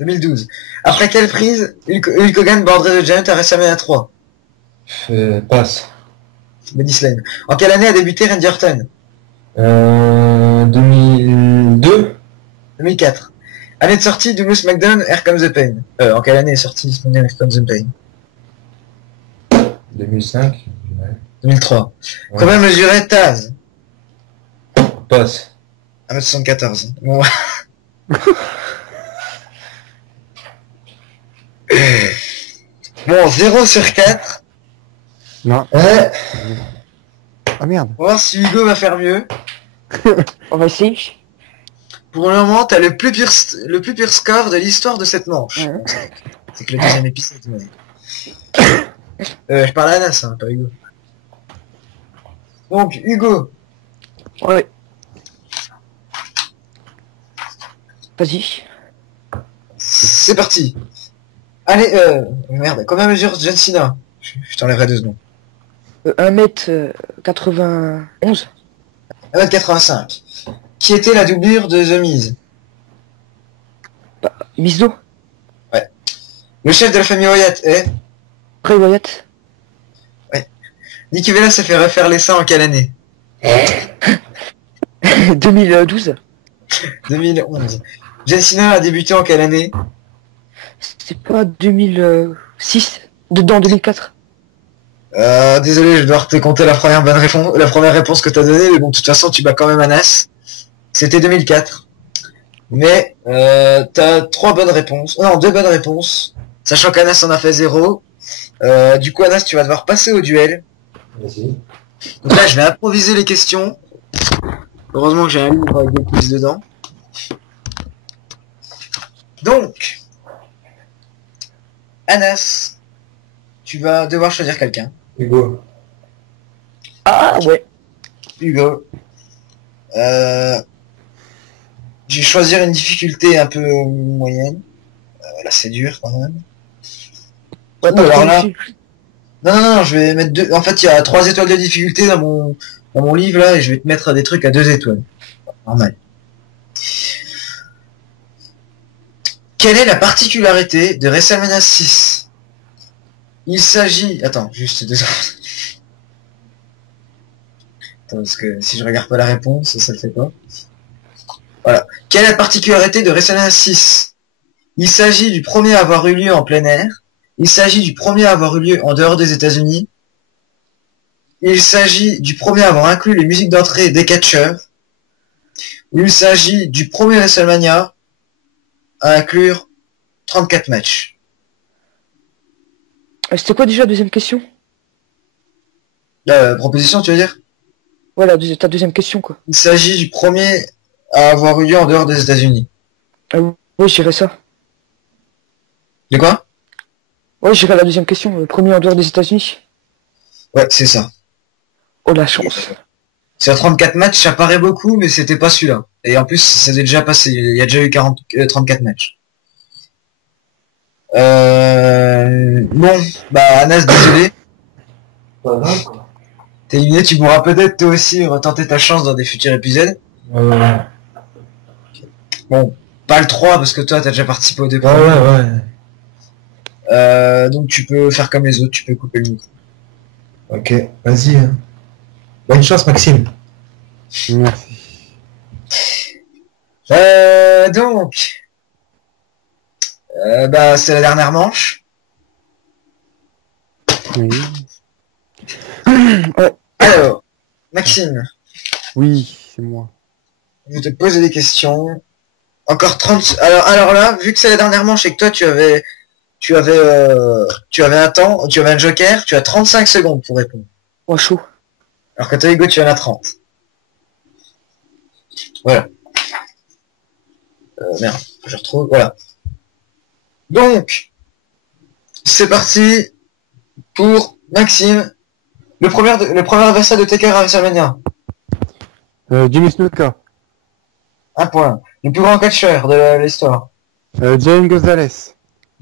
2012. Après quelle prise Hulk Hogan borderait The Giant à WrestleMania 3? Passe. Body Slam. En quelle année a débuté Randy Orton? 2002. 2004. Année de sortie Douglas SmackDown, Here Comes the Pain. En quelle année est sorti SmackDown, Here Comes the Pain? 2005. Ouais. 2003. Ouais. Combien mesurait Taz? Passe. 1m74. Bon. Bon, 0 sur 4. Non. Ouais. Ah merde. On va voir si Hugo va faire mieux. On va essayer. Pour le moment, t'as le plus pur score de l'histoire de cette manche. Ouais. C'est que le deuxième épisode, mais... je parle à Anas, hein, pas Hugo. Donc, Hugo, Ouais. Vas-y. c'est parti. Allez, merde, combien mesure John Cena? Je t'enlèverai 2 secondes. 1m91. 1m85. Qui était la doublure de The Miz? Miso. Le chef de la famille Wyatt est... Bray Wyatt. Nikki Bella s'est fait refaire les seins en quelle année? 2012. 2011. John Cena a débuté en quelle année? C'est pas 2006. Dedans 2004. Désolé, je dois te compter la première réponse que t'as donnée, mais bon, de toute façon, tu bats quand même Anas. C'était 2004. Mais, t'as 3 bonnes réponses. Non, 2 bonnes réponses. Sachant qu'Anas en a fait 0. Du coup, Anas, tu vas devoir passer au duel. Vas-y. Donc là, je vais improviser les questions. Heureusement que j'ai un livre avec des quiz dedans. Donc, Anas, tu vas devoir choisir quelqu'un. Hugo. Ah ouais. Hugo. Je vais choisir une difficulté un peu moyenne. Là, c'est dur quand même. Ouais, Ouh, alors là... dessus. Non, je vais mettre 2... En fait, il y a 3 étoiles de difficulté dans mon livre, là, et je vais te mettre des trucs à 2 étoiles. Normal. Quelle est la particularité de WrestleMania 6? Il s'agit... Attends, juste 2 secondes. Attends, parce que si je regarde pas la réponse, ça le fait pas. Voilà. Quelle est la particularité de WrestleMania 6? Il s'agit du premier à avoir eu lieu en plein air. Il s'agit du premier à avoir eu lieu en dehors des États-Unis. Il s'agit du premier à avoir inclus les musiques d'entrée des catcheurs. Il s'agit du premier WrestleMania à inclure 34 matchs. C'était quoi déjà la deuxième question? Proposition, tu veux dire? Voilà, ta deuxième question quoi. Il s'agit du premier à avoir eu lieu en dehors des États-Unis. Oui, je dirais ça. De quoi? Ouais, je dirais la deuxième question. Le premier en dehors des États-Unis. Ouais, c'est ça. Oh la chance. Sur 34 matchs, ça paraît beaucoup, mais c'était pas celui-là. Et en plus, ça s'est déjà passé. Il y a déjà eu 34 matchs. Bon, bah Anas, désolé. Pas grave, quoi. T'es éliminé, tu pourras peut-être toi aussi retenter ta chance dans des futurs épisodes. Ouais. Bon, Pas le 3 parce que toi t'as déjà participé aux deux Ouais, premiers. ouais. Donc tu peux faire comme les autres, tu peux couper le micro. Ok, vas-y. Hein. Bonne chance, Maxime. Merci. Donc, bah c'est la dernière manche. Oui. Alors, Maxime, Oui, c'est moi. je vais te poser des questions. Encore 30. Alors là, vu que c'est la dernière manche et que toi tu avais un temps, tu avais un joker, tu as 35 secondes pour répondre. Ouais, chaud. Alors que toi, Hugo, tu en as 30. Voilà. Merde, je retrouve. Voilà. Donc, c'est parti pour Maxime. Le premier adversaire de Taker à WrestleMania. Jimmy Snuka. Un point. Le plus grand catcheur de l'histoire. Jane Gonzalez.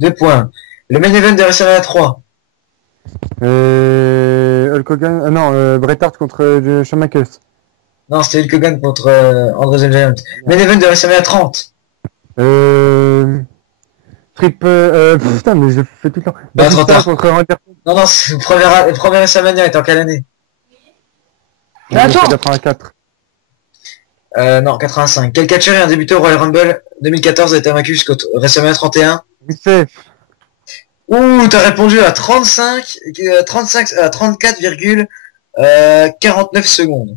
2 points. Le main event de WrestleMania 3. Hulk Hogan. Non, Bret Hart contre Shawn Michaels. Non, c'était Hulk Hogan contre Andre the Giant. Main event de WrestleMania 30. Putain, mais je fais tout le temps. Bah, trop Batista tard. contre Randy Orton. Non, le premier WrestleMania est en quelle année? Mais attends. 84. Non, 85. Quel catcheur ayant débuté au Royal Rumble 2014 a été vaincu jusqu'au WrestleMania 31? Vite fait. Ouh, t'as répondu à 34,49 secondes.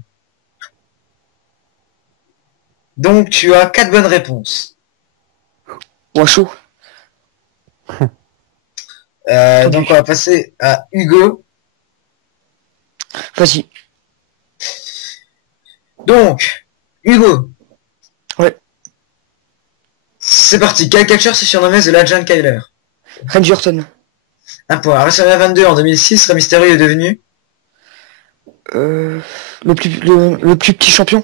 Donc tu as 4 bonnes réponses. Ouais, chaud. Donc on va passer à Hugo. Vas-y. Donc, Hugo. Ouais. C'est parti. Quel catcheur se surnommait The Legend Kyler? Randy Orton. Un point. À WrestleMania 22 en 2006, Rey Mysterio est devenu Le plus petit champion.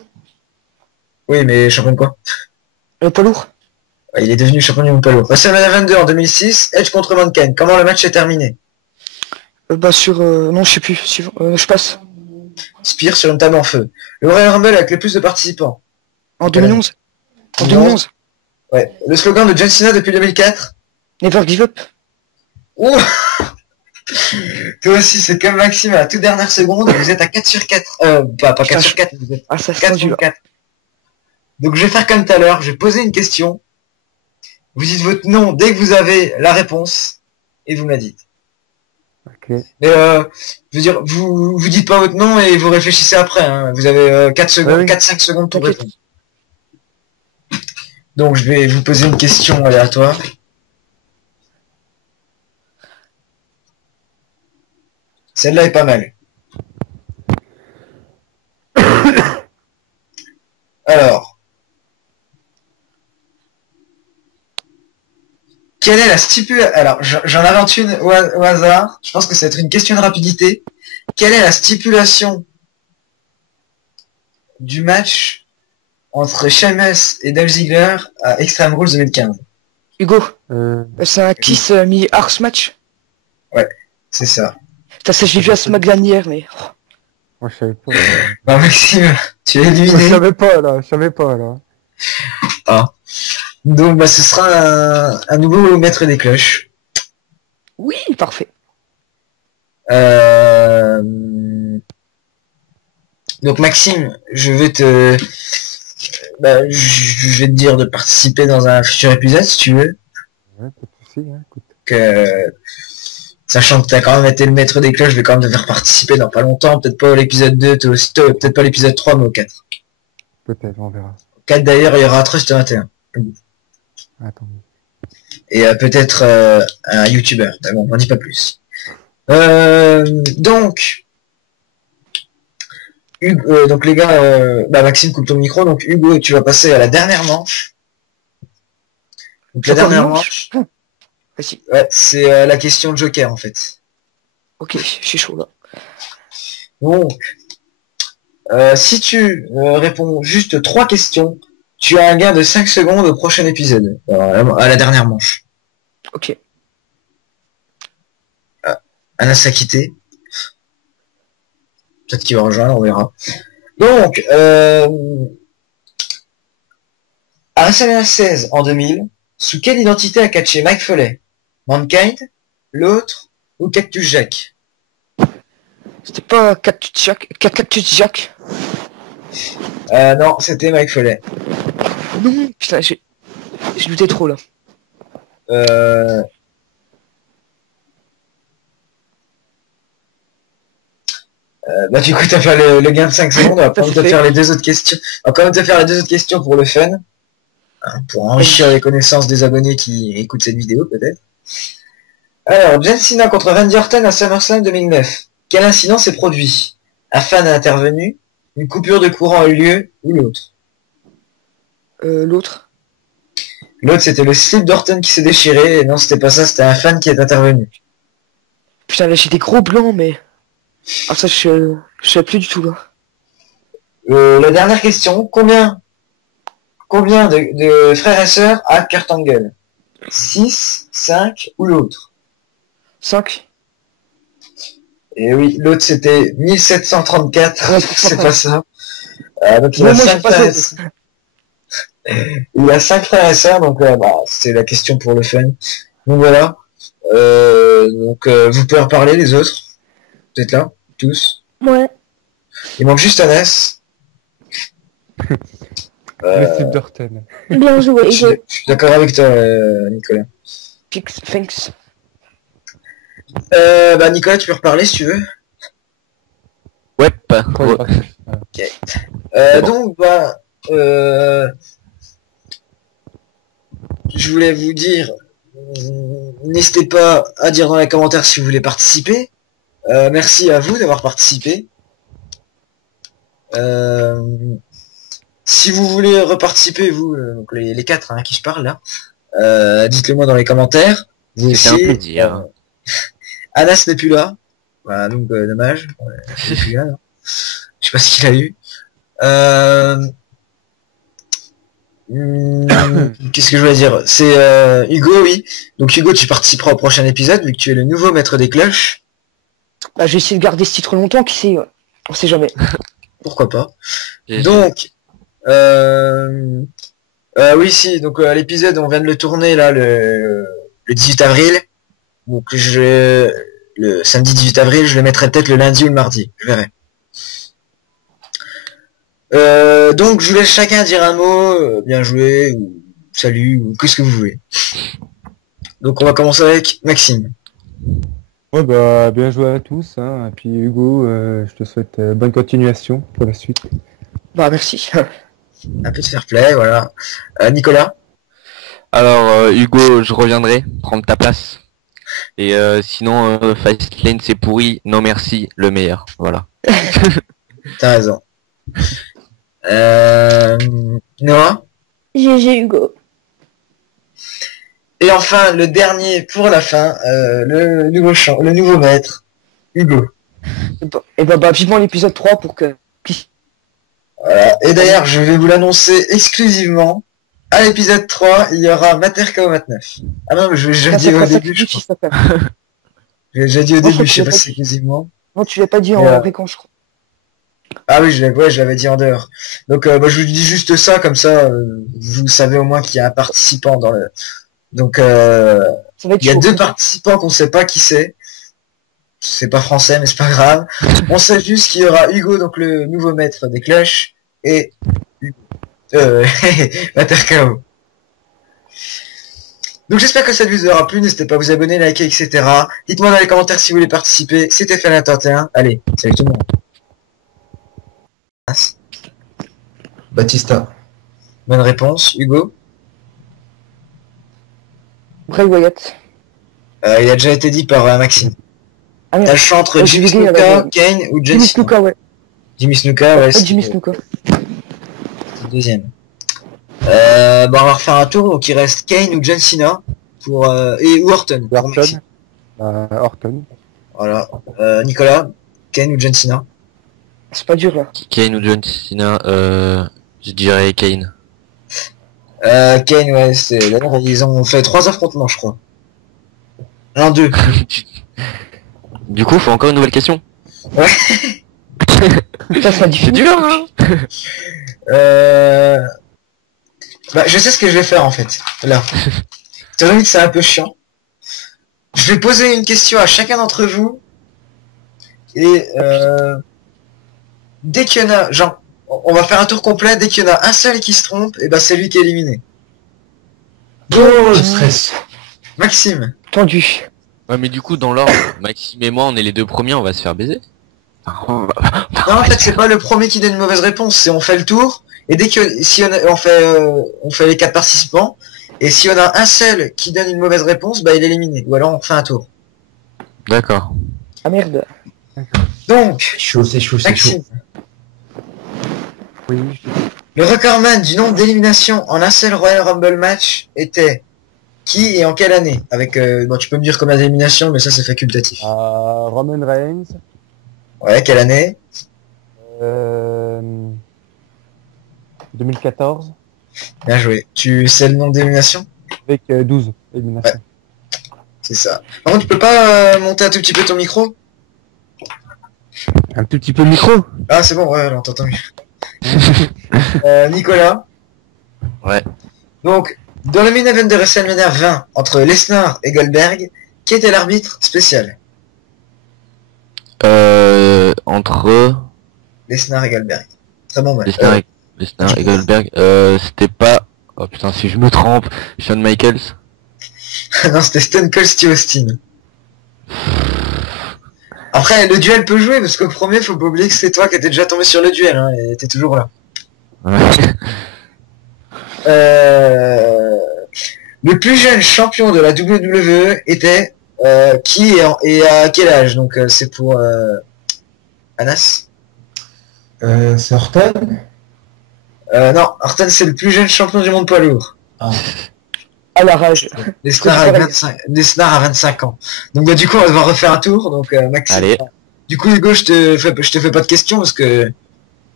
Oui, mais champion de quoi? Le poids lourd. Ouais, il est devenu champion du monde poids lourd. WrestleMania 22 en 2006, Edge contre Mankind. Comment le match est terminé? Non, je sais plus. Je passe. Spear sur une table en feu. Le Royal Rumble avec le plus de participants. En 2011. En Non. 2011. Ouais. Le slogan de John Cena depuis 2004. Never give up. Ouh. Toi aussi, c'est comme Maxime à la toute dernière seconde. Vous êtes à 4 sur 4. Pas 4 sur 4, vous êtes Ah, ça se 4 tendu, sur là. 4. Donc je vais faire comme tout à l'heure. Je vais poser une question. Vous dites votre nom dès que vous avez la réponse. Et vous me la dites. Ok. Mais je veux dire, vous dites pas votre nom et vous réfléchissez après. Hein. Vous avez 4 secondes, oui. 4-5 secondes pour Ok. répondre. Donc je vais vous poser une question aléatoire. Celle-là est pas mal. Alors. Quelle est la stipulation? Alors, j'en invente une au hasard. Je pense que ça va être une question de rapidité. Quelle est la stipulation du match entre Sheamus et Dolph Ziggler à Extreme Rules 2015? Hugo. Euh, C'est un Kiss mi-Ars match. C'est ça. Putain, ça, je l'ai vu à SmackDown hier, mais... moi, je savais pas. Bah, Maxime, tu es Je éliminé. savais pas, là. Je savais pas, là. Donc, bah, ce sera un nouveau maître des cloches. Oui, parfait. Donc, Maxime, je vais te dire de participer dans un futur épisode, si tu veux. Ouais, pas de soucis, hein, écoute. Sachant que t'as quand même été le maître des cloches, je vais quand même te faire participer dans pas longtemps, peut-être pas à l'épisode 2, peut-être pas à l'épisode 3, mais au 4. Peut-être, on verra. Au 4 d'ailleurs, il y aura Trust 21. Attends. Et peut-être un YouTuber, mais bon, on dit pas plus. Donc, Hugo, donc les gars, Maxime coupe ton micro, donc Hugo, tu vas passer à la dernière manche. Donc la Encore dernière une manche, Vas-y. ouais, c'est la question de Joker en fait. Ok, je suis chaud, là. Donc, si tu réponds juste 3 questions, tu as un gain de 5 secondes au prochain épisode, à la dernière manche. Ok. Anna s'est quitté. Peut-être qu'il va rejoindre, on verra. Donc, À WrestleMania 16 en 2000, sous quelle identité a catché Mike Foley? Mankind, l'autre ou Cactus Jack? C'était pas Cactus Jack. Non, c'était Mike Foley. Non, putain, j'ai douté trop là. Bah du coup t'as fait le gain de 5 secondes, on va quand même te faire les deux autres questions. On va quand même te faire les deux autres questions pour le fun. Hein, pour enrichir les connaissances des abonnés qui écoutent cette vidéo peut-être. Alors, John Cena contre Randy Orton à SummerSlam 2009. Quel incident s'est produit? Un fan a intervenu, une coupure de courant a eu lieu, ou l'autre? L'autre. L'autre c'était le slip d'Orton qui s'est déchiré, et non c'était pas ça, c'était un fan qui est intervenu. Putain, là j'ai des gros blancs, mais... Ah ça, je sais plus du tout là. La dernière question, combien de frères et sœurs a Kurt Angle? 6, 5 ou l'autre? 5. Et oui, l'autre c'était 1734, c'est pas ça. Donc il Non, a moi, 5 j'ai pas frères. ça. Il a 5 frères et sœurs, donc bah, c'était la question pour le fun. Donc voilà. Vous pouvez en parler les autres. Vous êtes là, tous. Ouais. Il manque juste Anas. Le slip d'Orton. Bien joué. Je suis d'accord avec toi, Nicolas. Thanks. Bah Nicolas, tu peux reparler si tu veux. Ouais. Donc je voulais vous dire, n'hésitez pas à dire dans les commentaires si vous voulez participer. Merci à vous d'avoir participé. Si vous voulez reparticiper, vous, donc les 4 à qui je parle là, dites-le moi dans les commentaires. C'est un plaisir. Anas n'est plus là. Voilà, donc dommage. Ouais, il est plus là, là. Je sais pas ce qu'il a eu. Qu'est-ce que je voulais dire? C'est Hugo, oui. Donc Hugo, tu participeras au prochain épisode vu que tu es le nouveau maître des cloches. Bah, je vais essayer de garder ce titre longtemps, qui sait, on sait jamais. Pourquoi pas. Et Donc, oui, si. Donc l'épisode, on vient de le tourner là le 18 avril. Donc le samedi 18 avril, je le mettrai peut-être le lundi ou le mardi. Je verrai. Donc je vous laisse chacun dire un mot, bien joué, ou salut, ou qu'est-ce que vous voulez. Donc on va commencer avec Maxime. Ouais, bah, bien joué à tous, hein. Et puis Hugo, je te souhaite bonne continuation pour la suite. Bah, merci. Un peu de fair play, voilà. Nicolas. Alors Hugo, je reviendrai prendre ta place. Et sinon Fastlane c'est pourri, non merci, le meilleur. Voilà. T'as raison. Noah. GG Hugo. Et enfin, le dernier pour la fin, le nouveau maître, Hugo. Et bah, vivement l'épisode 3 pour que... Voilà. Et d'ailleurs, je vais vous l'annoncer exclusivement. À l'épisode 3, il y aura Mater KO 29. Ah non, mais je l'ai déjà dit au début, je crois. Je l'ai déjà dit au début, je sais pas si exclusivement. Non, tu l'as pas dit en fréquence, je crois. Ah oui, je l'avais dit en dehors. Donc, je vous dis juste ça, comme ça, vous savez au moins qu'il y a un participant dans le... Donc, il y a 2 participants qu'on sait pas qui c'est. C'est pas français, mais c'est pas grave. On sait juste qu'il y aura Hugo, donc le nouveau maître des cloches, et Mater KO. Donc j'espère que ça vous aura plu, n'hésitez pas à vous abonner, liker, etc. Dites-moi dans les commentaires si vous voulez participer. C'était Fan21. Allez, salut tout le monde. Batista. Bonne réponse, Hugo. Bray Wyatt. Il a déjà été dit par Maxime. Ah T'as oui. le choix entre Jimmy Snuka, Kane ou John Jimmy Cena. Snuka, ouais. Jimmy Snuka, ouais, c'est Jimmy Snuka. le deuxième. Bon, on va refaire un tour, donc il reste Kane ou John Cena pour ou Orton. pour Orton. Maxime. Orton. Voilà. Nicolas, Kane ou John Cena. C'est pas dur, là. Kane ou John Cena, je dirais Kane. Kane, ouais, c'est là, ils ont fait 3 affrontements, je crois. Non, 2. Du coup, faut encore une nouvelle question. Ouais. Ça sera C'est difficile. dur, hein. Bah, je sais ce que je vais faire en fait. Là. Étant donné que c'est un peu chiant. Je vais poser une question à chacun d'entre vous. Et dès qu'il y en a, genre, on va faire un tour complet. Dès qu'il y en a un seul qui se trompe, et bah c'est lui qui est éliminé. Oh, le stress. Maxime. Tendu. Ouais, mais du coup, dans l'ordre, Maxime et moi, on est les deux premiers, on va se faire baiser. Non, en fait, c'est pas le premier qui donne une mauvaise réponse. C'est on fait le tour. Et dès que si on fait les 4 participants. Et si on a un seul qui donne une mauvaise réponse, bah il est éliminé. Ou alors on fait un tour. D'accord. Ah merde. Donc, C'est chaud, c'est chaud, c'est chaud. Maxime, Oui. le recordman du nombre d'éliminations en un seul Royal Rumble match était qui et en quelle année? Avec, bon, tu peux me dire combien d'éliminations, mais ça c'est facultatif. Roman Reigns. Ouais, quelle année? 2014. Bien joué. Tu sais le nombre d'éliminations? Avec 12 éliminations. C'est ça. Par contre, tu peux pas monter un tout petit peu ton micro? Un tout petit peu le micro. Ah, c'est bon, ouais, on t'entend mieux. Nicolas. Ouais. Donc, dans le main event de WrestleMania 20, entre Lesnar et Goldberg, qui était l'arbitre spécial? Entre Lesnar et Goldberg. Très bon match. Lesnar et Goldberg, c'était pas... Oh putain, si je me trompe, Shawn Michaels. Non, c'était Stone Cold Steve Austin. Après, le duel peut jouer, parce qu'au premier, faut pas oublier que c'est toi qui étais déjà tombé sur le duel, hein, et t'es toujours là. Ouais. Le plus jeune champion de la WWE était qui et à quel âge? Donc c'est pour Anas. C'est Orton. Non, Orton c'est le plus jeune champion du monde poids lourd. Ah. À la rage. Lesnar a 25 ans. Donc bah du coup on va devoir refaire un tour. Donc Maxime. Allez. Du coup Hugo, je te fais pas de questions parce que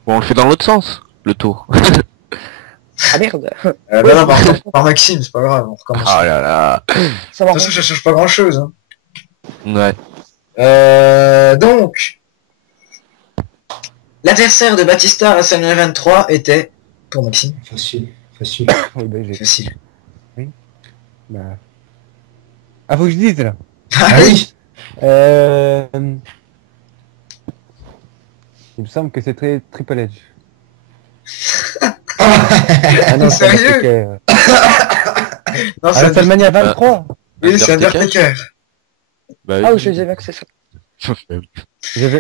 Bon, on le fait dans l'autre sens, le tour. Ah merde. non, par Maxime, c'est pas grave, on recommence. Oh là là. Ça va. De toute façon, ça change pas grand chose. Hein. Ouais. Donc, l'adversaire de Batista à WrestleMania 23 était, pour Maxime, Facile, facile. Oui, bah, j'ai... facile. Bah... Ah, faut que je dise, là. Ah oui. Il me semble que c'est Triple H. Ah non, sérieux? Undertaker. Non, Ah, c'est WrestleMania 23. oui, c'est Undertaker. Bah, Ah oui. oui, je les avais accès ça.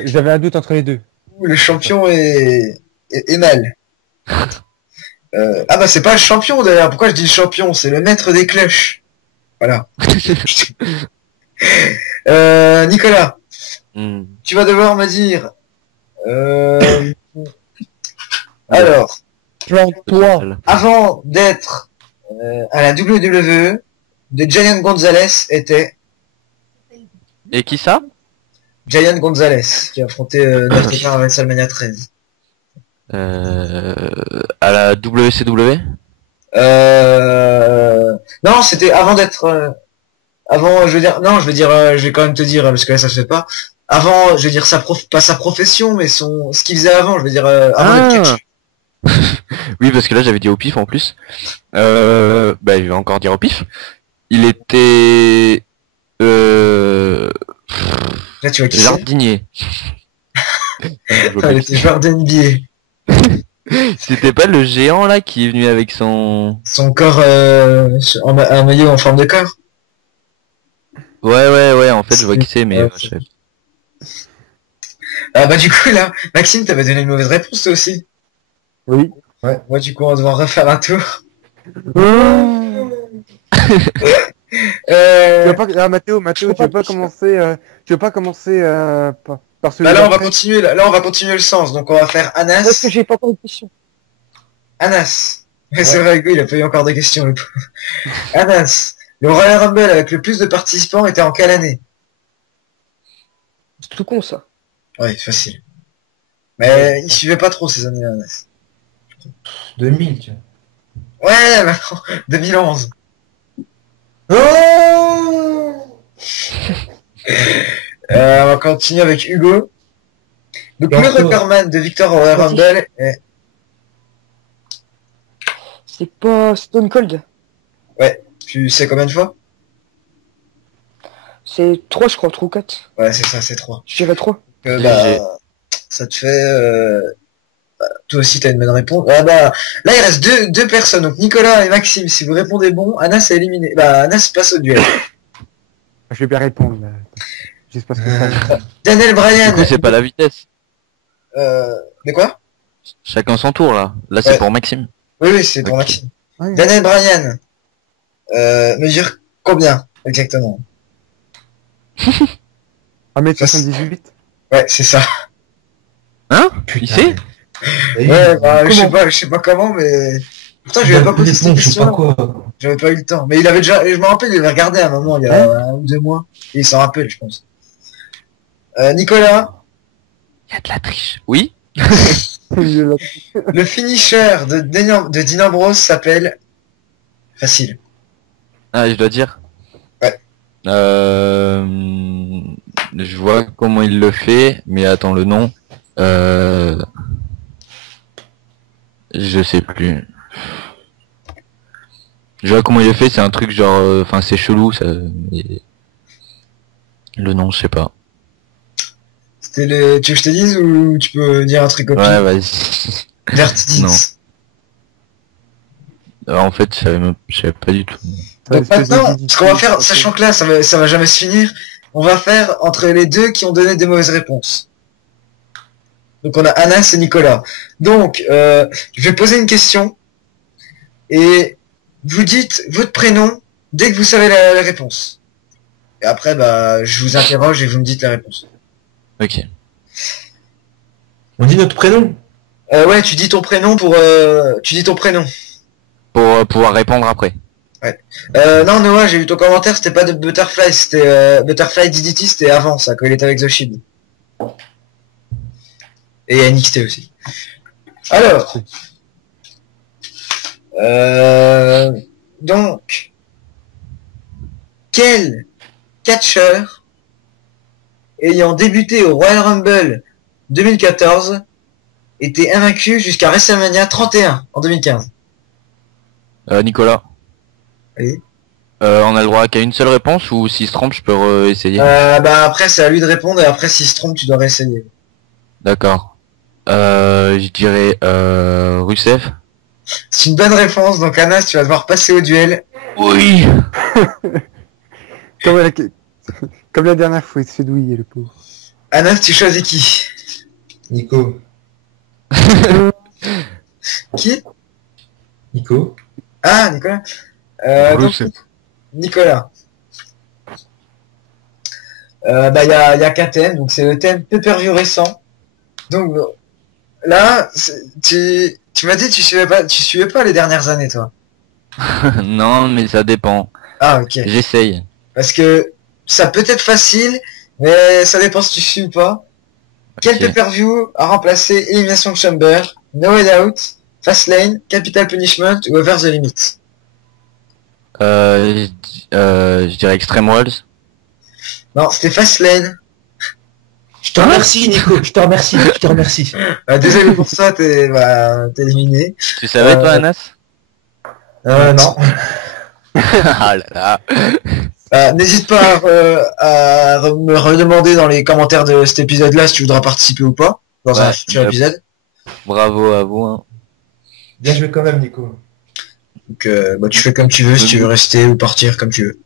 J'avais un doute entre les deux. Le champion est mal. Ah bah c'est pas le champion d'ailleurs, pourquoi je dis le champion? C'est le maître des cloches. Voilà. Nicolas, Hmm. tu vas devoir me dire... Alors, Plante-toi. avant d'être à la WWE, de Giant Gonzalez était Et qui ça? Giant Gonzalez, qui a affronté notre frère à WrestleMania 13. À la WCW? Non, c'était avant d'être... avant, je veux dire... Non, je vais quand même te dire, parce que là, ça se fait pas. Avant, je veux dire, pas sa profession, mais ce qu'il faisait avant, je veux dire, avant d'être catch. Oui, parce que là j'avais dit au pif en plus. Bah je vais encore dire au pif. Il était Là, tu vois qui c'est? jardinier. Ah, il était joueur d'NBA. C'était pas le géant là qui est venu avec son... Son corps, un maillot en forme de corps. Ouais, en fait je vois qui c'est, mais... Ouais, Ah bah du coup là, Maxime, t'avais donné une mauvaise réponse toi aussi. Oui. Ouais, moi du coup on va devoir refaire un tour. Tu veux pas... Ah, Mathéo, tu veux pas commencer par celui Bah là on va continuer, là on va continuer le sens, donc on va faire Parce Anas. que j'ai pas encore de question. Anas. Ouais, c'est vrai, Hugo, il a pas eu encore de questions le pauvre. Anas. Le Royal Rumble avec le plus de participants était en quelle année? C'est tout con ça. Ouais, facile. Mais il suivait pas trop ces années-là, Anas. 2000, tu vois. Ouais, maintenant, 2011. Oh On va continuer avec Hugo. Donc le recordman de victoire au Royal Rumble est... C'est pas Stone Cold. Tu sais combien de fois? C'est 3 je crois, 3 ou 4. Ouais, c'est ça, c'est 3. Je dirais 3. GG. Ça te fait... toi aussi, t'as une bonne réponse. Ah bah, là, il reste deux personnes. Donc, Nicolas et Maxime, si vous répondez bon, Anas est éliminé. Bah, Anas passe au duel. Je vais bien répondre, là. J'espère que ça... Daniel Du Bryan. coup, c'est pas la vitesse. Mais quoi? Chacun son tour, là. Là, c'est Ouais. pour Maxime. Oui, c'est pour Ok. Maxime. Ouais. Daniel Bryan. Mesure combien, exactement? 1m78. Ouais, c'est ça. Hein? Putain. Il sait? Ouais, bah, Comment je sais pas comment, mais... Pourtant, je lui avais pas posé cette Je sais pas question. quoi. J'avais pas eu le temps. Mais il avait déjà... Je me rappelle, il avait regardé à un moment, il y a 1 ou 2 mois. Et il s'en rappelle, je pense. Nicolas, Il y a de la triche. Oui? le finisher de Dean Ambrose s'appelle... Facile. Ah, je dois dire? Ouais. Je vois comment il le fait, mais attends, le nom. Je sais plus. Je vois comment il le fait, c'est un truc genre... Enfin, c'est chelou, ça... mais- Le nom, je sais pas. C'était le... Tu veux que je te dise ou tu peux dire un truc au Ouais, pire? vas-y. Vertidis. Non. En fait, je savais pas du tout. Donc maintenant, ce qu'on va faire, sachant que là, ça va jamais se finir, on va faire entre les deux qui ont donné des mauvaises réponses. Donc on a Anas et Nicolas. Donc, je vais poser une question et vous dites votre prénom dès que vous savez la réponse. Et après, bah, je vous interroge et vous me dites la réponse. Ok. On dit notre prénom. Ouais, tu dis ton prénom tu dis ton prénom. Pour pouvoir répondre après. Non, Noah, j'ai vu ton commentaire, c'était pas de Butterfly, c'était Butterfly DDT, c'était avant ça, quand il était avec The Shield. Et il y a NXT aussi. Alors, donc, quel catcheur ayant débuté au Royal Rumble 2014 était invaincu jusqu'à WrestleMania 31 en 2015? Nicolas. Oui. On a le droit qu'à une seule réponse ou s'il se trompe, je peux essayer. Bah après c'est à lui de répondre et après s'il se trompe tu dois réessayer. D'accord. Je dirais Rusev. C'est une bonne réponse, donc Anas tu vas devoir passer au duel. Oui. Comme la... Comme la dernière fois, il se fait douiller, le pauvre. Anas, tu choisis qui? Nico. Qui? Nico. Ah, Nicolas. Donc, Rusev. Nicolas. Bah il y a qu'un thème, donc c'est le thème pay-per-view récent. Donc là, tu m'as dit que tu suivais pas les dernières années toi. Non, mais ça dépend. Ah ok. J'essaye. Parce que ça peut être facile, mais ça dépend si tu suis pas. Quel Ok. pay-per-view a remplacé Elimination Chamber, No Way Out, Fastlane, Capital Punishment ou Over the Limit? Je dirais Extreme Rules. Non, c'était Fastlane. Je te remercie, Nico. Je te remercie. Je te remercie. Désolé pour ça, t'es éliminé. Tu savais toi, Anas? Non. Ah là là. N'hésite pas à me redemander dans les commentaires de cet épisode-là si tu voudras participer ou pas dans un Ouais, futur yep. épisode. Bravo à vous. Hein. Bien joué quand même, Nico. Donc bah, tu fais comme tu veux, si tu veux rester ou partir comme tu veux.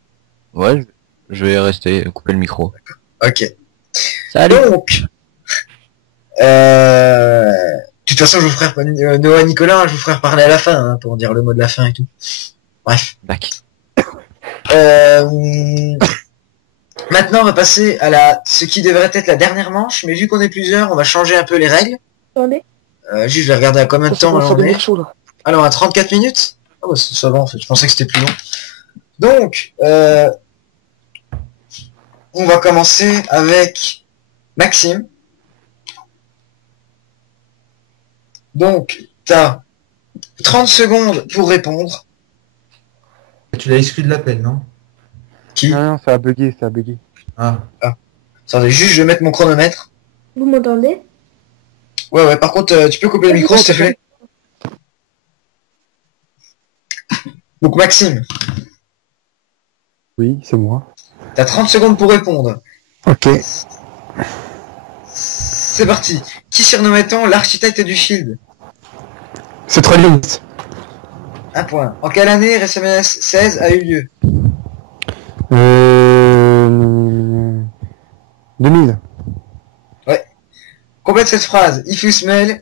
Ouais, je vais rester, couper le micro. Ok. Salut. Donc, de toute façon, je vous ferai Noah Nicolas, je vous ferai reparler à la fin hein, pour dire le mot de la fin et tout. Bref. Back. Maintenant, on va passer à ce qui devrait être la dernière manche, mais vu qu'on est plusieurs, on va changer un peu les règles. Attendez. Juste, je vais regarder à combien de temps Ça on devient est. chaud là. Alors, à 34 minutes. Ah bah, ça va en fait, je pensais que c'était plus long. Donc, on va commencer avec Maxime. Donc, t'as 30 secondes pour répondre. Tu l'as exclu de l'appel, non? Qui? Non, ça a bugué, ça a bugué. Ah. Attendez, juste, je vais mettre mon chronomètre. Vous m'entendez? Ouais, par contre, tu peux couper le micro, s'il te plaît? Donc Maxime, Oui, c'est moi. t'as 30 secondes pour répondre. Ok. C'est parti. Qui surnommait-on l'architecte du Shield? C'est Rollins. Un point. En quelle année WrestleMania 16 a eu lieu? 2000. Complète cette phrase. If you smell.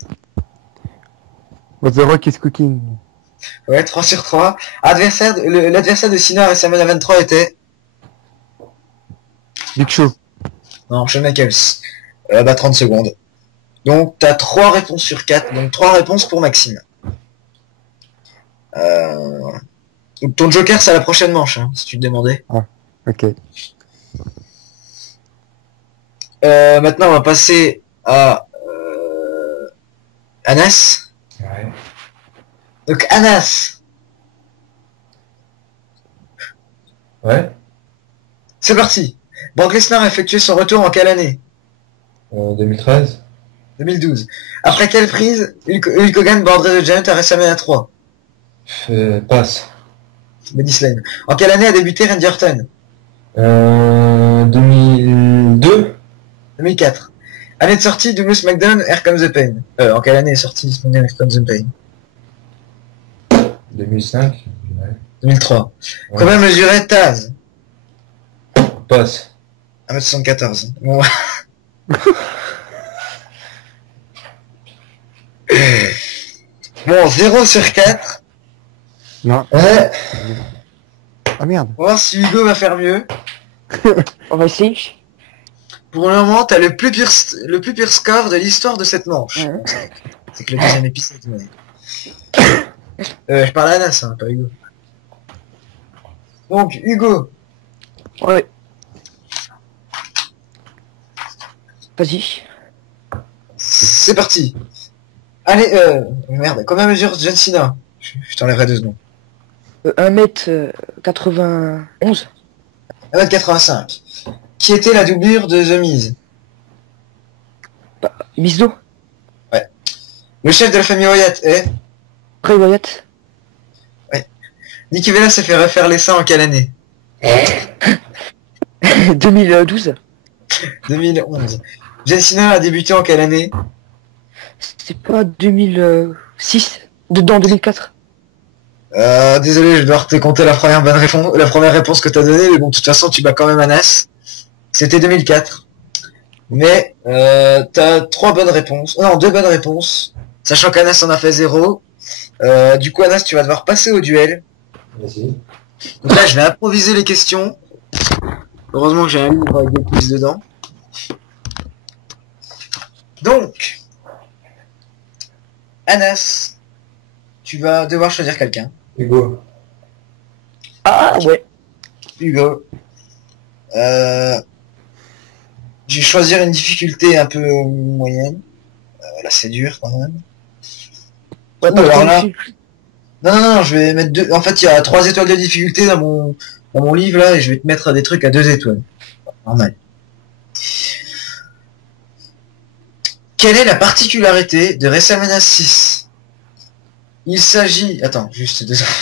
What the Rock is cooking. Ouais, 3 sur 3. L'adversaire de Cena à WrestleMania 23 était... Big Show. Non, Shawn Michaels. 30 secondes. Donc, t'as 3 réponses sur 4. Donc, 3 réponses pour Maxime. Donc, ton joker, c'est à la prochaine manche, hein, si tu te demandais. Ok. Maintenant, on va passer à Anas. Ouais. Donc, Anas, Ouais. c'est parti. Brock Lesnar a effectué son retour en quelle année? 2013. 2012. Après quelle prise Hulk Hogan borderait The Giant à WrestleMania 3? Passe. Body Slam. En quelle année a débuté Randy Orton? 2002. 2004. Année de sortie Douglas SmackDown, Here Comes the Pain. En quelle année est sorti SmackDown, Here Comes the Pain? 2005. Ouais. 2003. Ouais. Combien mesurait Taz? Passe. 1m74. Bon. Bon, 0 sur 4. Non. Ouais. Ah merde. On va voir si Hugo va faire mieux. On va essayer. Pour le moment, t'as le plus pire score de l'histoire de cette manche. Ouais. C'est que le deuxième épisode, ouais. Je parle à Anas, hein, pas Hugo. Donc, Hugo, Ouais. Vas-y. c'est parti. Allez, merde, combien mesure John Cena? Je t'enlèverai 2 secondes. 1m91. 1m85. Qui était la doublure de The Miz? Misdo. Le chef de la famille Wyatt est... Ray Wyatt. Nikki Bella s'est fait refaire les seins en quelle année? 2012. 2011. John Cena a débuté en quelle année? C'est pas 2006. Dans 2004. Désolé, je dois te compter la première réponse que t'as donnée, mais bon, de toute façon, tu bats quand même Anas. C'était 2004. Mais, t'as 3 bonnes réponses. Non, 2 bonnes réponses. Sachant qu'Anas en a fait 0. Du coup, Anas, tu vas devoir passer au duel. Vas-y. Donc là, je vais improviser les questions. Heureusement que j'ai un livre avec des quiz dedans. Donc, Anas, tu vas devoir choisir quelqu'un. Hugo. Ah ouais. Hugo. Je vais choisir une difficulté un peu moyenne. Là, c'est dur quand même. Ouais, Alors là, non, je vais mettre 2. En fait, il y a 3 étoiles de difficulté dans mon livre là, et je vais te mettre des trucs à 2 étoiles. Normal. Quelle est la particularité de WrestleMania 6? Il s'agit... Attends, juste 2 secondes.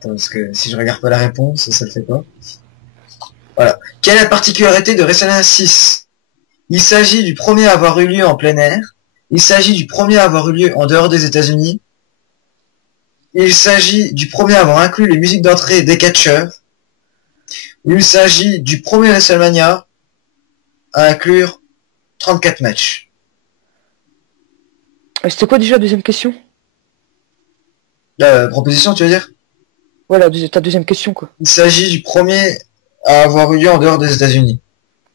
Attends, parce que si je regarde pas la réponse, ça le fait pas. Voilà. Quelle est la particularité de WrestleMania 6? Il s'agit du premier à avoir eu lieu en plein air. Il s'agit du premier à avoir eu lieu en dehors des États-Unis. Il s'agit du premier à avoir inclus les musiques d'entrée des catcheurs. Il s'agit du premier WrestleMania à inclure 34 matchs. C'était quoi déjà la deuxième question? La proposition, tu veux dire? Voilà, ta deuxième question quoi. Il s'agit du premier à avoir eu lieu en dehors des États-Unis.